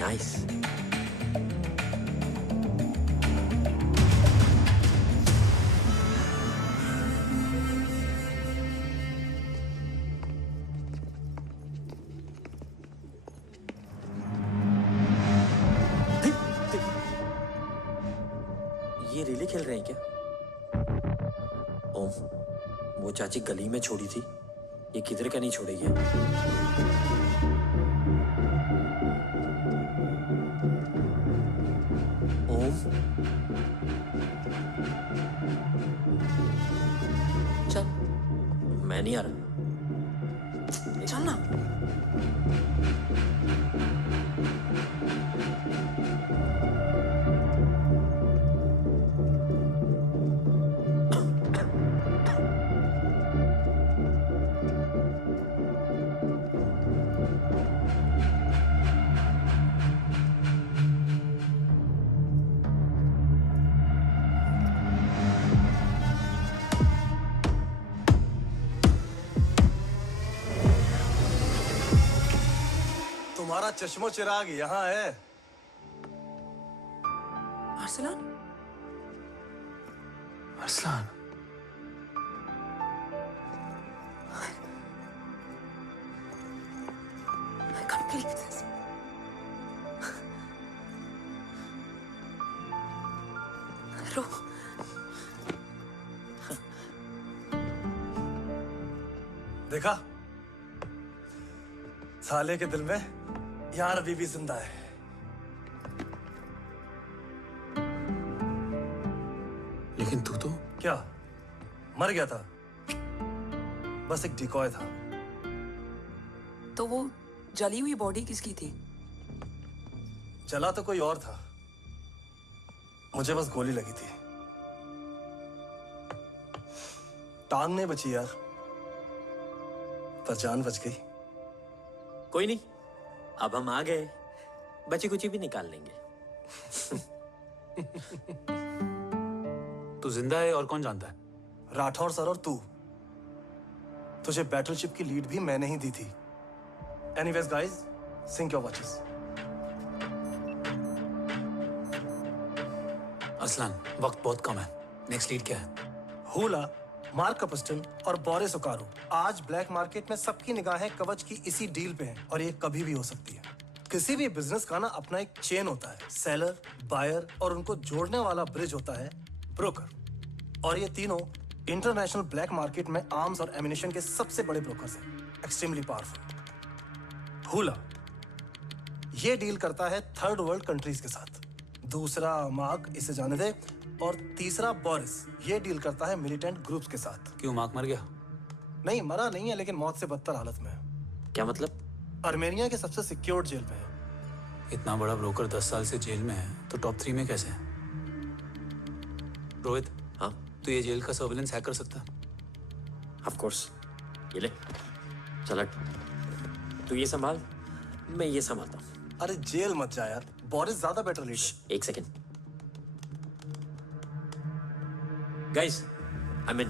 नाइस। ये रिले खेल रहे हैं क्या? ओम, वो चाची गली में छोड़ी थी, ये किधर का नहीं छोड़ेगी। ओम, चल। मैं नहीं आ रहा। चल ना। तुम्हारा चश्मो चिराग यहाँ है। Arsalan? Arsalan, I can't believe this. रो। देखा, साले के दिल में यार अभी भी जिंदा है। लेकिन तू तो क्या मर गया था? बस एक डिकॉय था। तो वो जली हुई बॉडी किसकी थी? जला तो कोई और था, मुझे बस गोली लगी थी। टांग नहीं बची यार, पर जान बच गई। कोई नहीं, अब हम आ गए, बची कुची भी निकाल लेंगे। तू जिंदा है और कौन जानता है? राठौर सर और तू। तुझे बैटलशिप की लीड भी मैंने ही दी थी। Anyways guys, sync your watches. Aslan, वक्त बहुत कम है। नेक्स्ट लीड क्या है? हुला, मार्क कपस्टन और बोरिस ओकारो आज ब्लैक मार्केट में सबकी निगाहें कवच की इसी डील पे हैं और ये कभी भी हो सकती है। किसी भी बिजनेस का ना अपना एक चेन होता है, सेलर, बायर और उनको जोड़ने वाला ब्रिज होता है ब्रोकर। और ये तीनों इंटरनेशनल ब्लैक मार्केट में आर्म्स और एमिनेशन के सबसे बड़े ब्रोकर्स हैं, एक्सट्रीमली पावरफुल। हुला ये डील करता है थर्ड वर्ल्ड कंट्रीज के साथ, दूसरा मार्क, इसे जाने दे, और तीसरा बोरिस ये डील करता है मिलिटेंट ग्रुप्स के साथ। क्यों, मार्क मर गया? नहीं, मरा नहीं है, लेकिन मौत से बदतर हालत में है। क्या मतलब? आर्मेनिया के सबसे सिक्योर्ड जेल में है। इतना बड़ा ब्रोकर 10 साल से जेल में है, तो टॉप 3 में कैसे है? रोहित, हाँ, तो ये जेल का सर्विलेंस हैक कर सकता है? Of course. ये ले, चल तू ये संभाल, मैं ये संभालता हूँ। अरे जेल मत जा यार, बोरिस ज्यादा बेटर लीडर। एक सेकेंड गाइस, आई मीन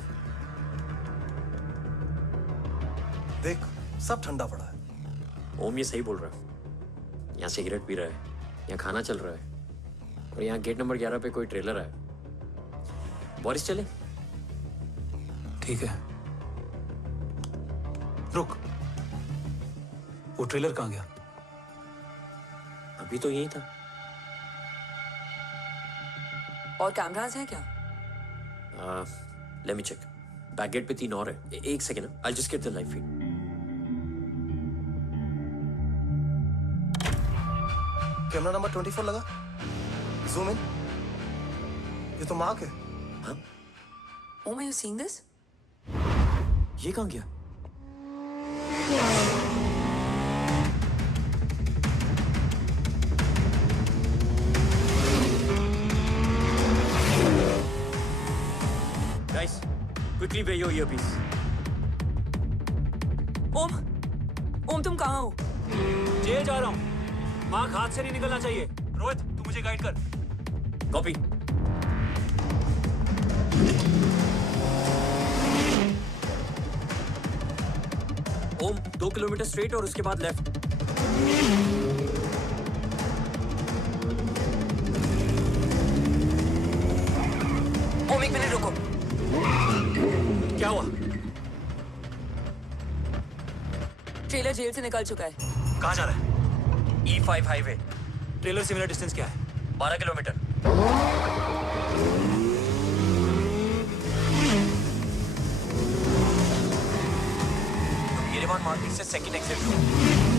देख, सब ठंडा पड़ा है। ओम ये सही बोल रहा है। यहाँ सिगरेट पी रहा है, यहाँ खाना चल रहा है, और यहाँ गेट नंबर 11 पे कोई ट्रेलर है। बोरिस चले? ठीक है, रुक, वो ट्रेलर कहाँ गया? अभी तो यही था। और कैमरास हैं क्या? Let me check. Back gate पे 3 और है। एक second, I just get the live feed. Camera number 24 लगा, जूम इन। ये तो मार्क है। हाँ? Om, are you seeing this? ये कहाँ गया? Guys, quickly wear your earpiece. ओम, तुम कहाँ हो? जेल जा रहा हूँ। मार्क हाथ से नहीं निकलना चाहिए। रोहित, तू मुझे गाइड कर। कॉपी। ओम, 2 किलोमीटर स्ट्रेट और उसके बाद लेफ्ट। एक मिनट रुको। क्या हुआ? ट्रेलर जेल से निकल चुका है। कहाँ जा रहा है? E5 highway. ट्रेलर से मेरा डिस्टेंस क्या है? 12 किलोमीटर। येरेवान मार्केट से सेकंड एक्सिट लो।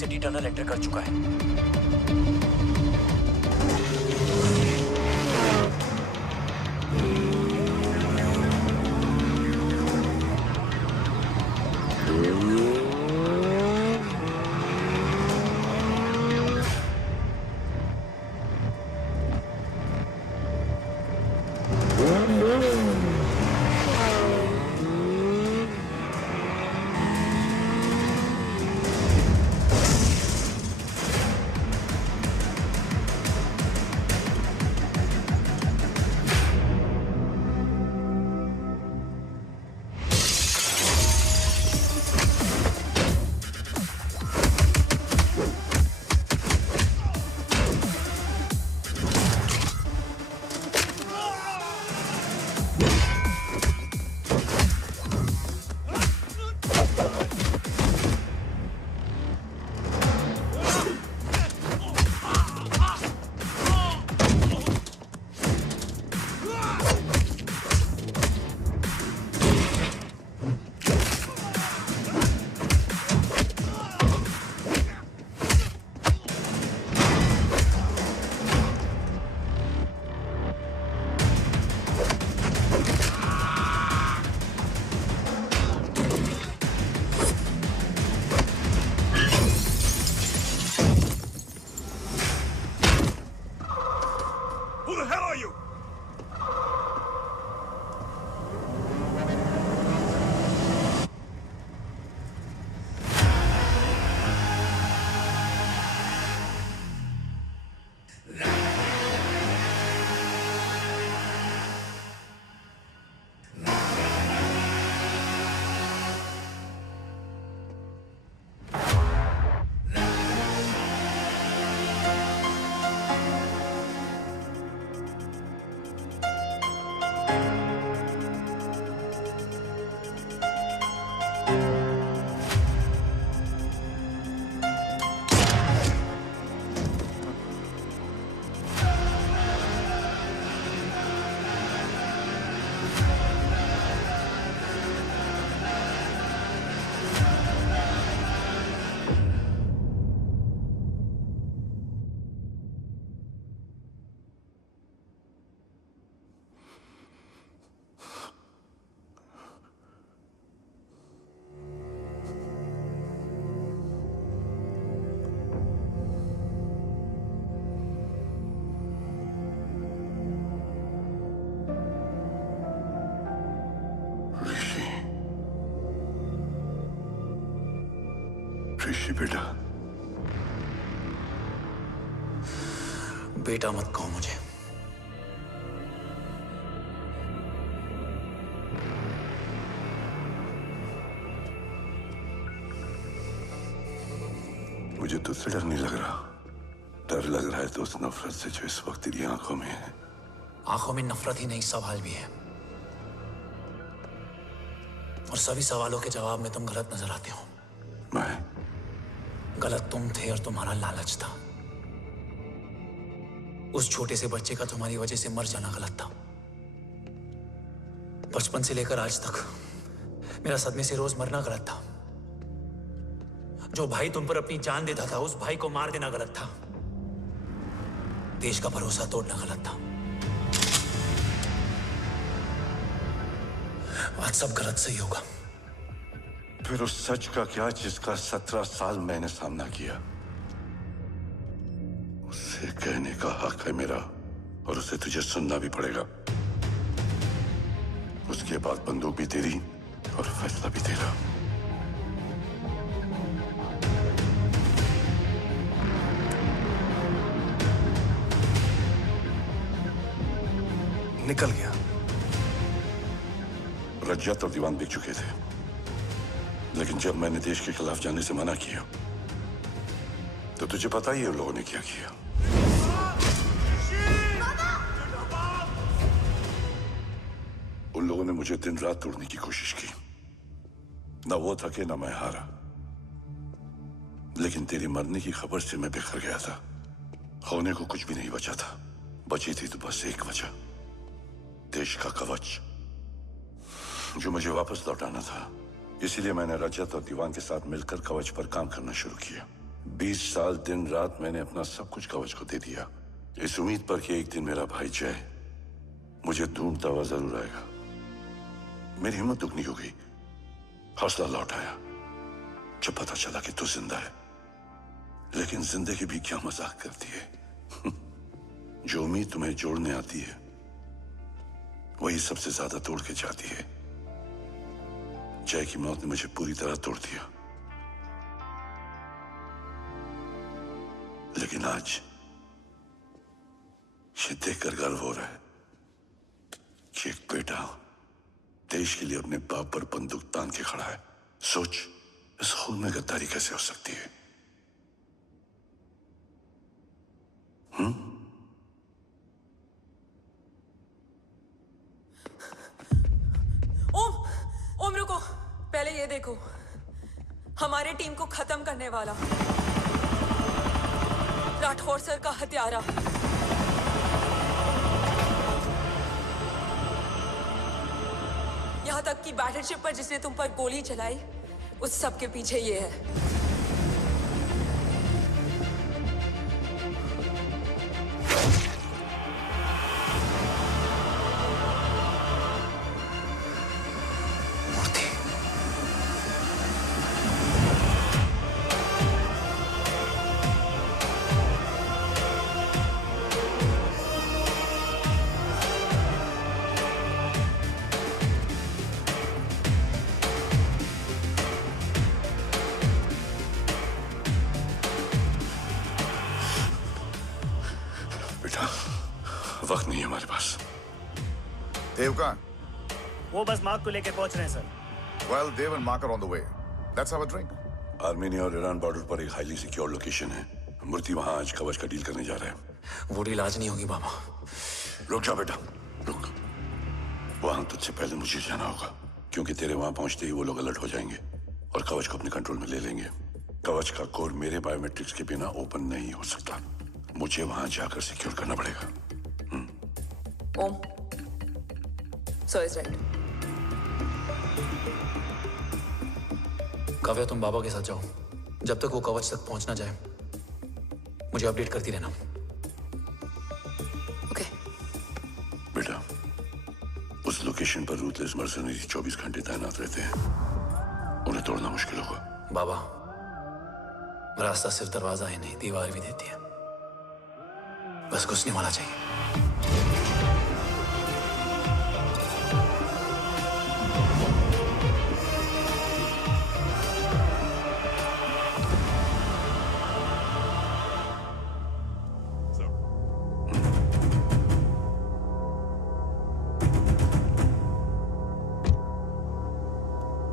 सिटी टनल एंटर कर चुका है। ऋषि बेटा। बेटा मत कहो मुझे। मुझे तुझसे डर नहीं लग रहा, डर लग रहा है तो उस नफरत से जो इस वक्त तेरी आंखों में है। आंखों में नफरत ही नहीं, सवाल भी है, और सभी सवालों के जवाब में तुम गलत नजर आते हो। मैं गलत तुम थे और तुम्हारा लालच था। उस छोटे से बच्चे का तुम्हारी वजह से मर जाना गलत था। बचपन से लेकर आज तक मेरा सदमे से रोज मरना गलत था। जो भाई तुम पर अपनी जान देता था उस भाई को मार देना गलत था। देश का भरोसा तोड़ना गलत था। आज सब गलत सही होगा। फिर उस सच का क्या जिसका 17 साल मैंने सामना किया? उसे कहने का हक है मेरा, और उसे तुझे सुनना भी पड़ेगा। उसके बाद बंदूक भी तेरी और फैसला भी तेरा। निकल गया। रज्जत और दीवान बिक चुके थे, लेकिन जब मैंने देश के खिलाफ जाने से मना किया तो तुझे पता ही है उन लोगों ने क्या किया। उन लोगों ने मुझे दिन रात तोड़ने की कोशिश की। ना वो थके ना मैं हारा, लेकिन तेरी मरने की खबर से मैं बिखर गया था। होने को कुछ भी नहीं बचा था। बची थी तो बस एक वजह, देश का कवच, जो मुझे वापस लौटाना था। इसीलिए मैंने रजत और दीवान के साथ मिलकर कवच पर काम करना शुरू किया। 20 साल दिन रात मैंने अपना सब कुछ कवच को दे दिया, इस उम्मीद पर कि एक दिन मेरा भाई जय मुझे ढूंढता हुआ जरूर आएगा। मेरी हिम्मत दुगनी हो गई, हौसला लौट आया जब पता चला कि तू जिंदा है। लेकिन जिंदगी भी क्या मजाक करती है। जो उम्मीद तुम्हें जोड़ने आती है वही सबसे ज्यादा तोड़ के जाती है। जय की मौत ने मुझे पूरी तरह तोड़ दिया, लेकिन आज ये देखकर गर्व हो रहा है कि एक बेटा देश के लिए अपने बाप पर बंदूक तान के खड़ा है। सोच, इस खून में गद्दारी कैसे हो सकती है? ओम रुको, पहले ये देखो, हमारे टीम को खत्म करने वाला राठौर सर का हत्यारा। यहां तक कि बैटलशिप पर जिसने तुम पर गोली चलाई, उस सब के पीछे ये है। वक्त नहीं है हमारे पास। देव कहाँ? वो बस मार्क को लेके पहुंच रहे हैं sir. Well, Dev and Mark are on the way. Let's have a drink. Armenia और ईरान बॉर्डर पर एक हाईली सिक्योर लोकेशन है। मूर्ति वहां आज कवच का डील करने जा रहे हैं। वो डील आज नहीं होगी बाबा। रुक जा बेटा, रुक। वहां तुझसे पहले मुझे जाना होगा, क्योंकि तेरे वहां पहुंचते ही वो लोग अलर्ट हो जाएंगे और कवच को अपने कंट्रोल में ले लेंगे। कवच का कोर मेरे बायोमेट्रिक्स के बिना ओपन नहीं हो सकता। मुझे वहां जाकर सिक्योर करना पड़ेगा। ओम, सर इज राइट। काव्या, तुम बाबा के साथ जाओ। जब तक वो कवच तक पहुंच ना जाए मुझे अपडेट करती रहना। ओके। बेटा, उस लोकेशन पर रूथलेस मर्सनरी 24 घंटे तैनात रहते हैं। उन्हें तोड़ना मुश्किल होगा। बाबा, रास्ता सिर्फ दरवाजा ही नहीं, दीवार भी देती है। बस घुसने वाला चाहिए।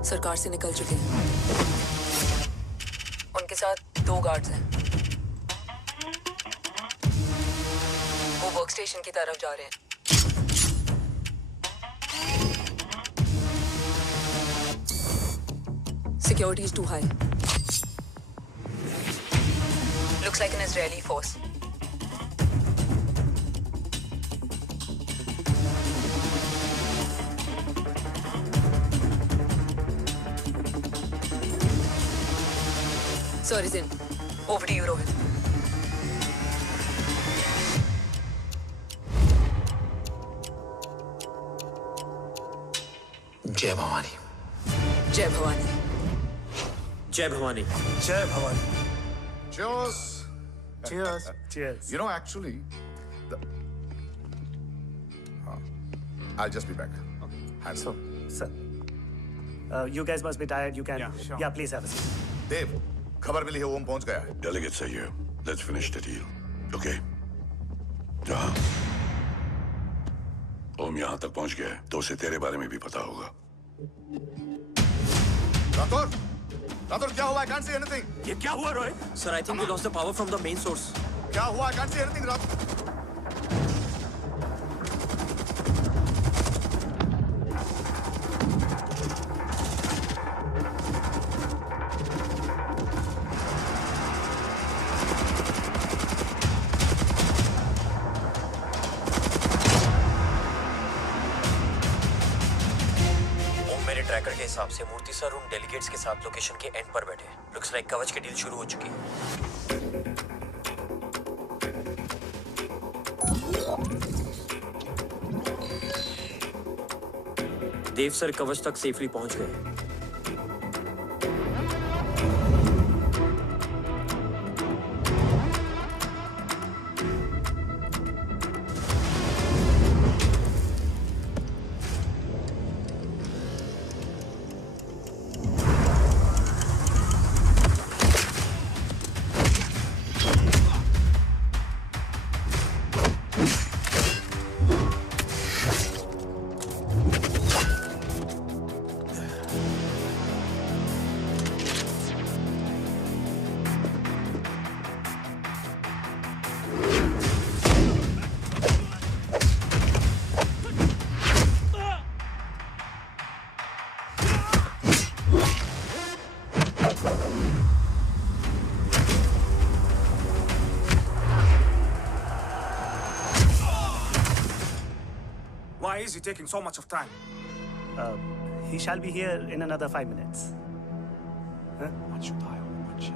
सरकार से निकल चुके हैं। उनके साथ 2 गार्ड्स हैं। वो वर्क स्टेशन की तरफ जा रहे हैं। Security is too high. Looks like an Israeli force. Sir is in. Over to you, Rohit. जय भवानी। जय भवानी। जय भवानी। जय Bhavani. Cheers. Cheers. Cheers. You know, actually, I'll just be back. Hands up. Sir, you guys must be tired. You can. Yeah, please have a seat. Dave, खबर मिली है ओम पहुंच गया है। Delegates are here. Let's finish the deal. Okay? जहाँ ओम यहाँ तक पहुंच गया है, तो उसे तेरे बारे में भी पता होगा। रातौर क्या हुआ? I can't see anything. ये क्या हुआ Roy? Sir, I think we lost the power from the main source. क्या हुआ? I can't see anything, Rathore. Tracker के हिसाब से मूर्ति सर उन डेलीगेट्स के साथ लोकेशन के एंड पर बैठे। लुक्स लाइक कवच की डील शुरू हो चुकी है। देव सर कवच तक सेफली पहुंच गए। Why is he taking so much of time? He shall be here in another 5 minutes. Huh? What should I watch?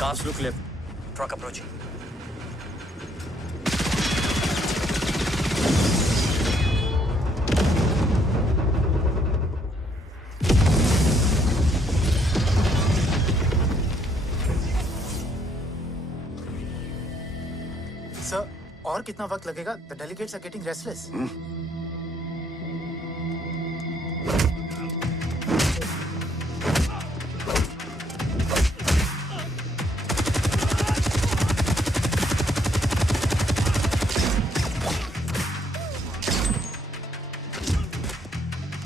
Cars look left. Truck approaching. Sir, और कितना वक्त लगेगा? The delegates are getting restless.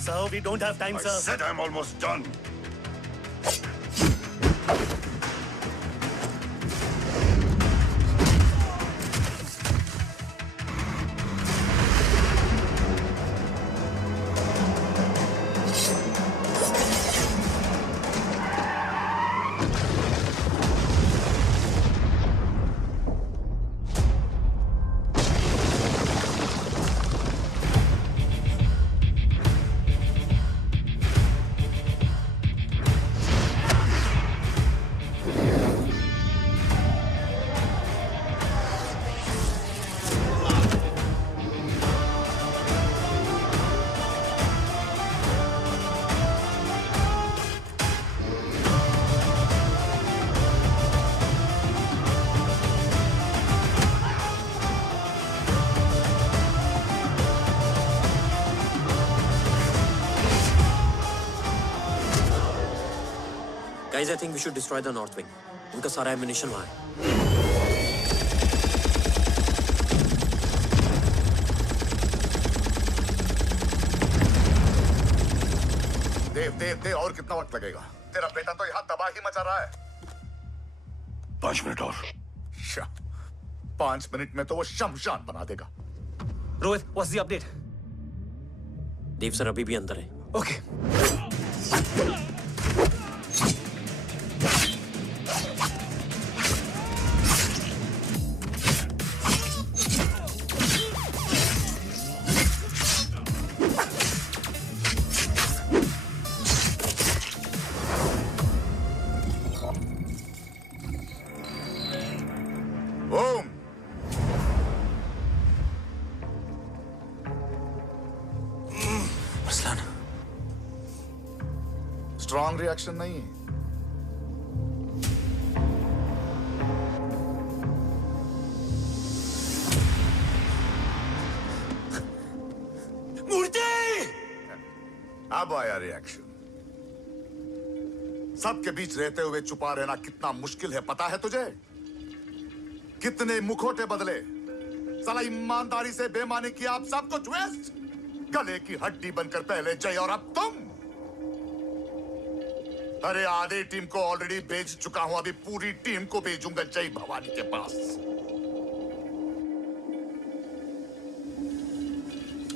Sir, we don't have time, I sir. said I'm almost done. Guys, I think we should destroy the north wing. उनका सारा ammunition वहाँ है। देव और कितना वक्त लगेगा? तेरा बेटा तो यहाँ तबाही मचा रहा है। 5 मिनट और। 5 मिनट में तो वो शमशान बना देगा। Rohit, what's the update? Dev sir अभी भी अंदर है। Okay. Om, Arsalan, strong reaction नहीं है। मूर्ति! अब आया रिएक्शन। सबके बीच रहते हुए छुपा रहना कितना मुश्किल है पता है तुझे? कितने मुखौटे बदले, साला ईमानदारी से बेमानी किया, आप सब कुछ वेस्ट। गले की हड्डी बनकर पहले जय और अब तुम। अरे आधे टीम को ऑलरेडी भेज चुका हूं, अभी पूरी टीम को भेजूंगा जय भवानी के पास।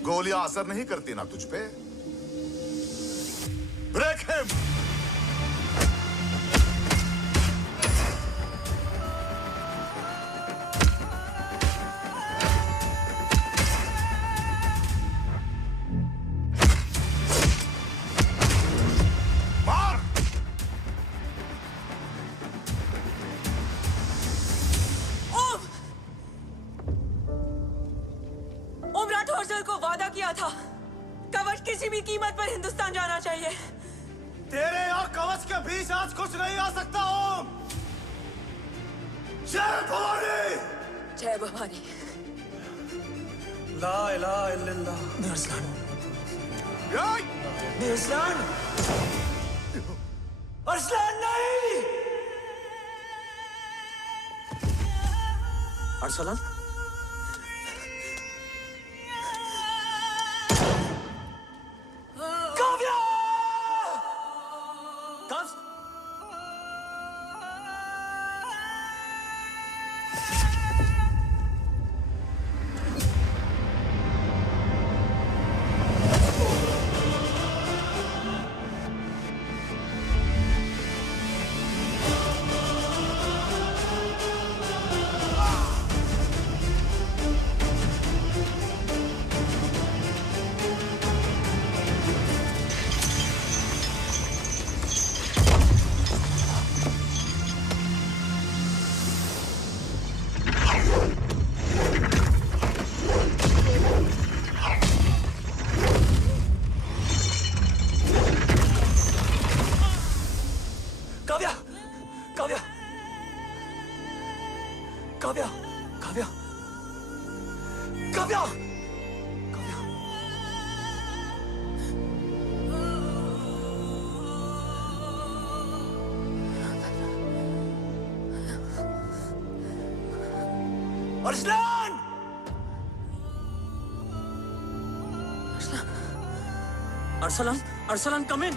गोलियां असर नहीं करती ना तुझ पे? Break him! किसी भी कीमत पर हिंदुस्तान जाना चाहिए। तेरे और कवच के बीच आज कुछ नहीं आ सकता। ओम, जय भवानी! जय भवानी। ला इलाहा इल्लल्लाह। अरसलान, अरसलान, अरसलान नहीं! अरसलान, अरसलान! अरसलान, अरसलान, कम इन।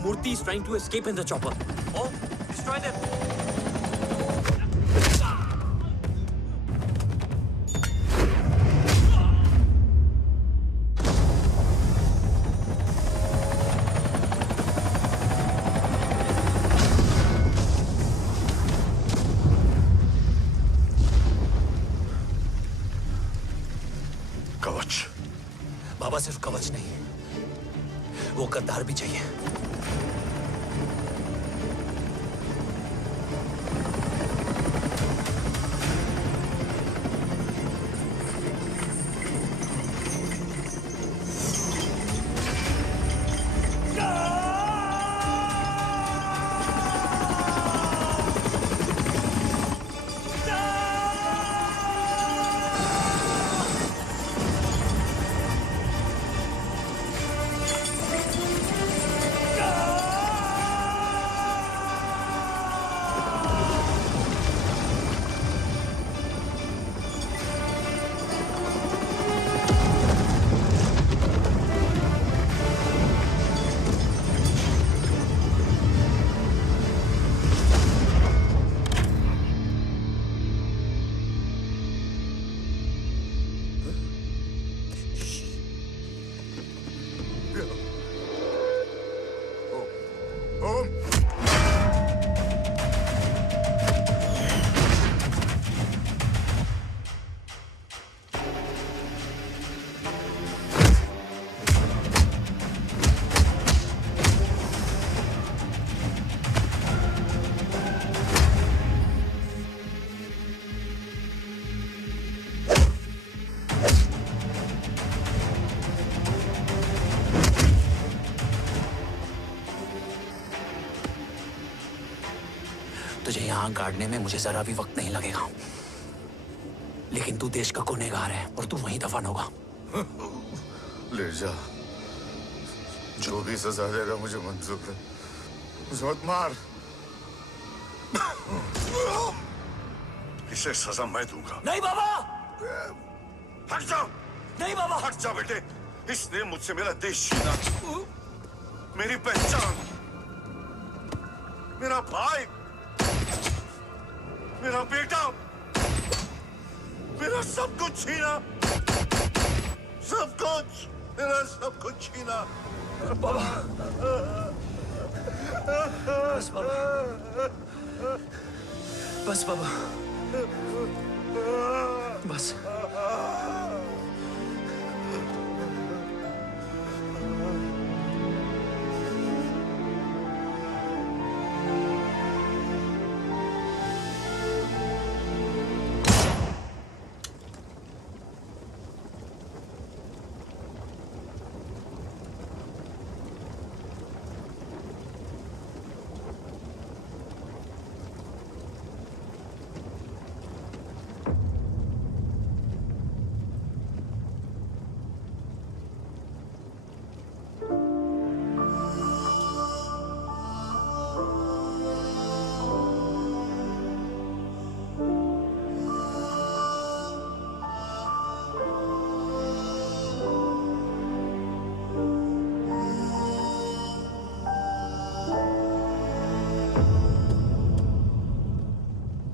Murthy is trying to escape in the chopper. Oh, destroy them! कवच। बाबा सिर्फ कवच नहीं, वो गद्दार भी चाहिए। टांग काटने में मुझे जरा भी वक्त नहीं लगेगा। लेकिन तू देश का गुनहगार है और तू वहीं दफन होगा। ले जा, जो भी सजा देगा मुझे मंजूर है। मुझे मत मार। इसे सजा मैं दूंगा। नहीं बाबा, हट जाओ। नहीं बाबा, हट जाओ बेटे। इसने मुझसे मेरा देश छीना, मेरी पहचान, मेरा भाई, मेरा बेटा, मेरा सब कुछ छीना, सब कुछ, मेरा सब कुछ छीना। बाबा, बस बाबा, बस बाबा, बस।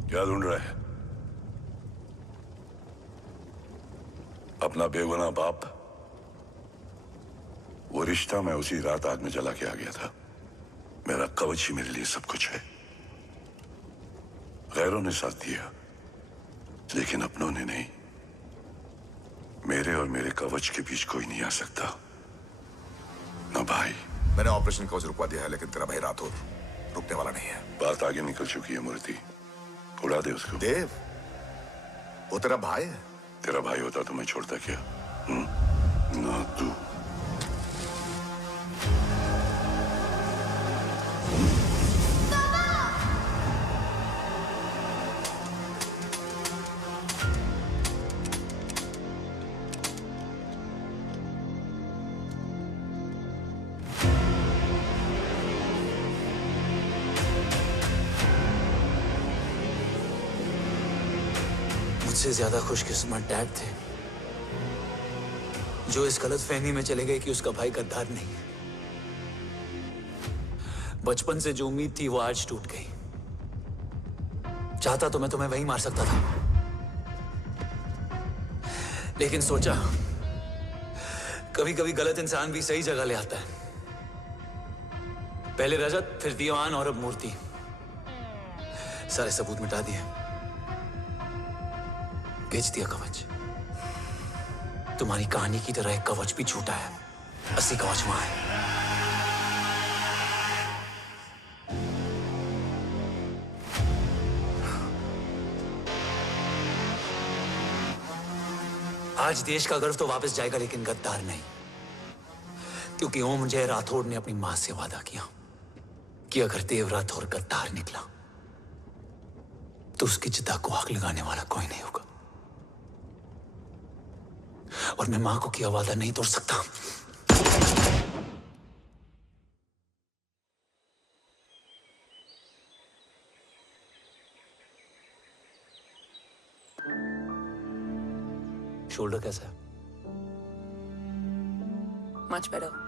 क्या ढूंढ रहा है? अपना बेगुनाह बाप। वो रिश्ता मैं उसी रात आग में जला के आ गया था। मेरा कवच ही मेरे लिए सब कुछ है। गैरों ने साथ दिया, लेकिन अपनों ने नहीं। मेरे और मेरे कवच के बीच कोई नहीं आ सकता। ना भाई। मैंने ऑपरेशन कवच रुकवा दिया है, लेकिन तेरा भाई राठौर रुकने वाला नहीं है। बात आगे निकल चुकी है मूर्ति। उड़ा दे उसको। देव, वो तेरा भाई है। तेरा भाई होता तो मैं छोड़ता क्या? ना तू। मुझसे ज्यादा खुशकिस्मत डैड थे, जो इस गलत फहमी में चले गए कि उसका भाई गद्दार नहीं है। बचपन से जो उम्मीद थी वो आज टूट गई। चाहता तो मैं तुम्हें वहीं मार सकता था, लेकिन सोचा कभी कभी गलत इंसान भी सही जगह ले आता है। पहले रजत, फिर दीवान और अब मूर्ति। सारे सबूत मिटा दिए, बेच दिया कवच। तुम्हारी कहानी की तरह एक कवच भी झूठा है। असली कवच वहां है। आज देश का गर्व तो वापस जाएगा, लेकिन गद्दार नहीं। क्योंकि ओम जय राठौड़ ने अपनी मां से वादा किया कि अगर देव राठौड़ गद्दार निकला तो उसकी चिता को आग लगाने वाला कोई नहीं होगा। और मैं मां को किया वादा नहीं तोड़ सकता। शोल्डर कैसा है? Much better.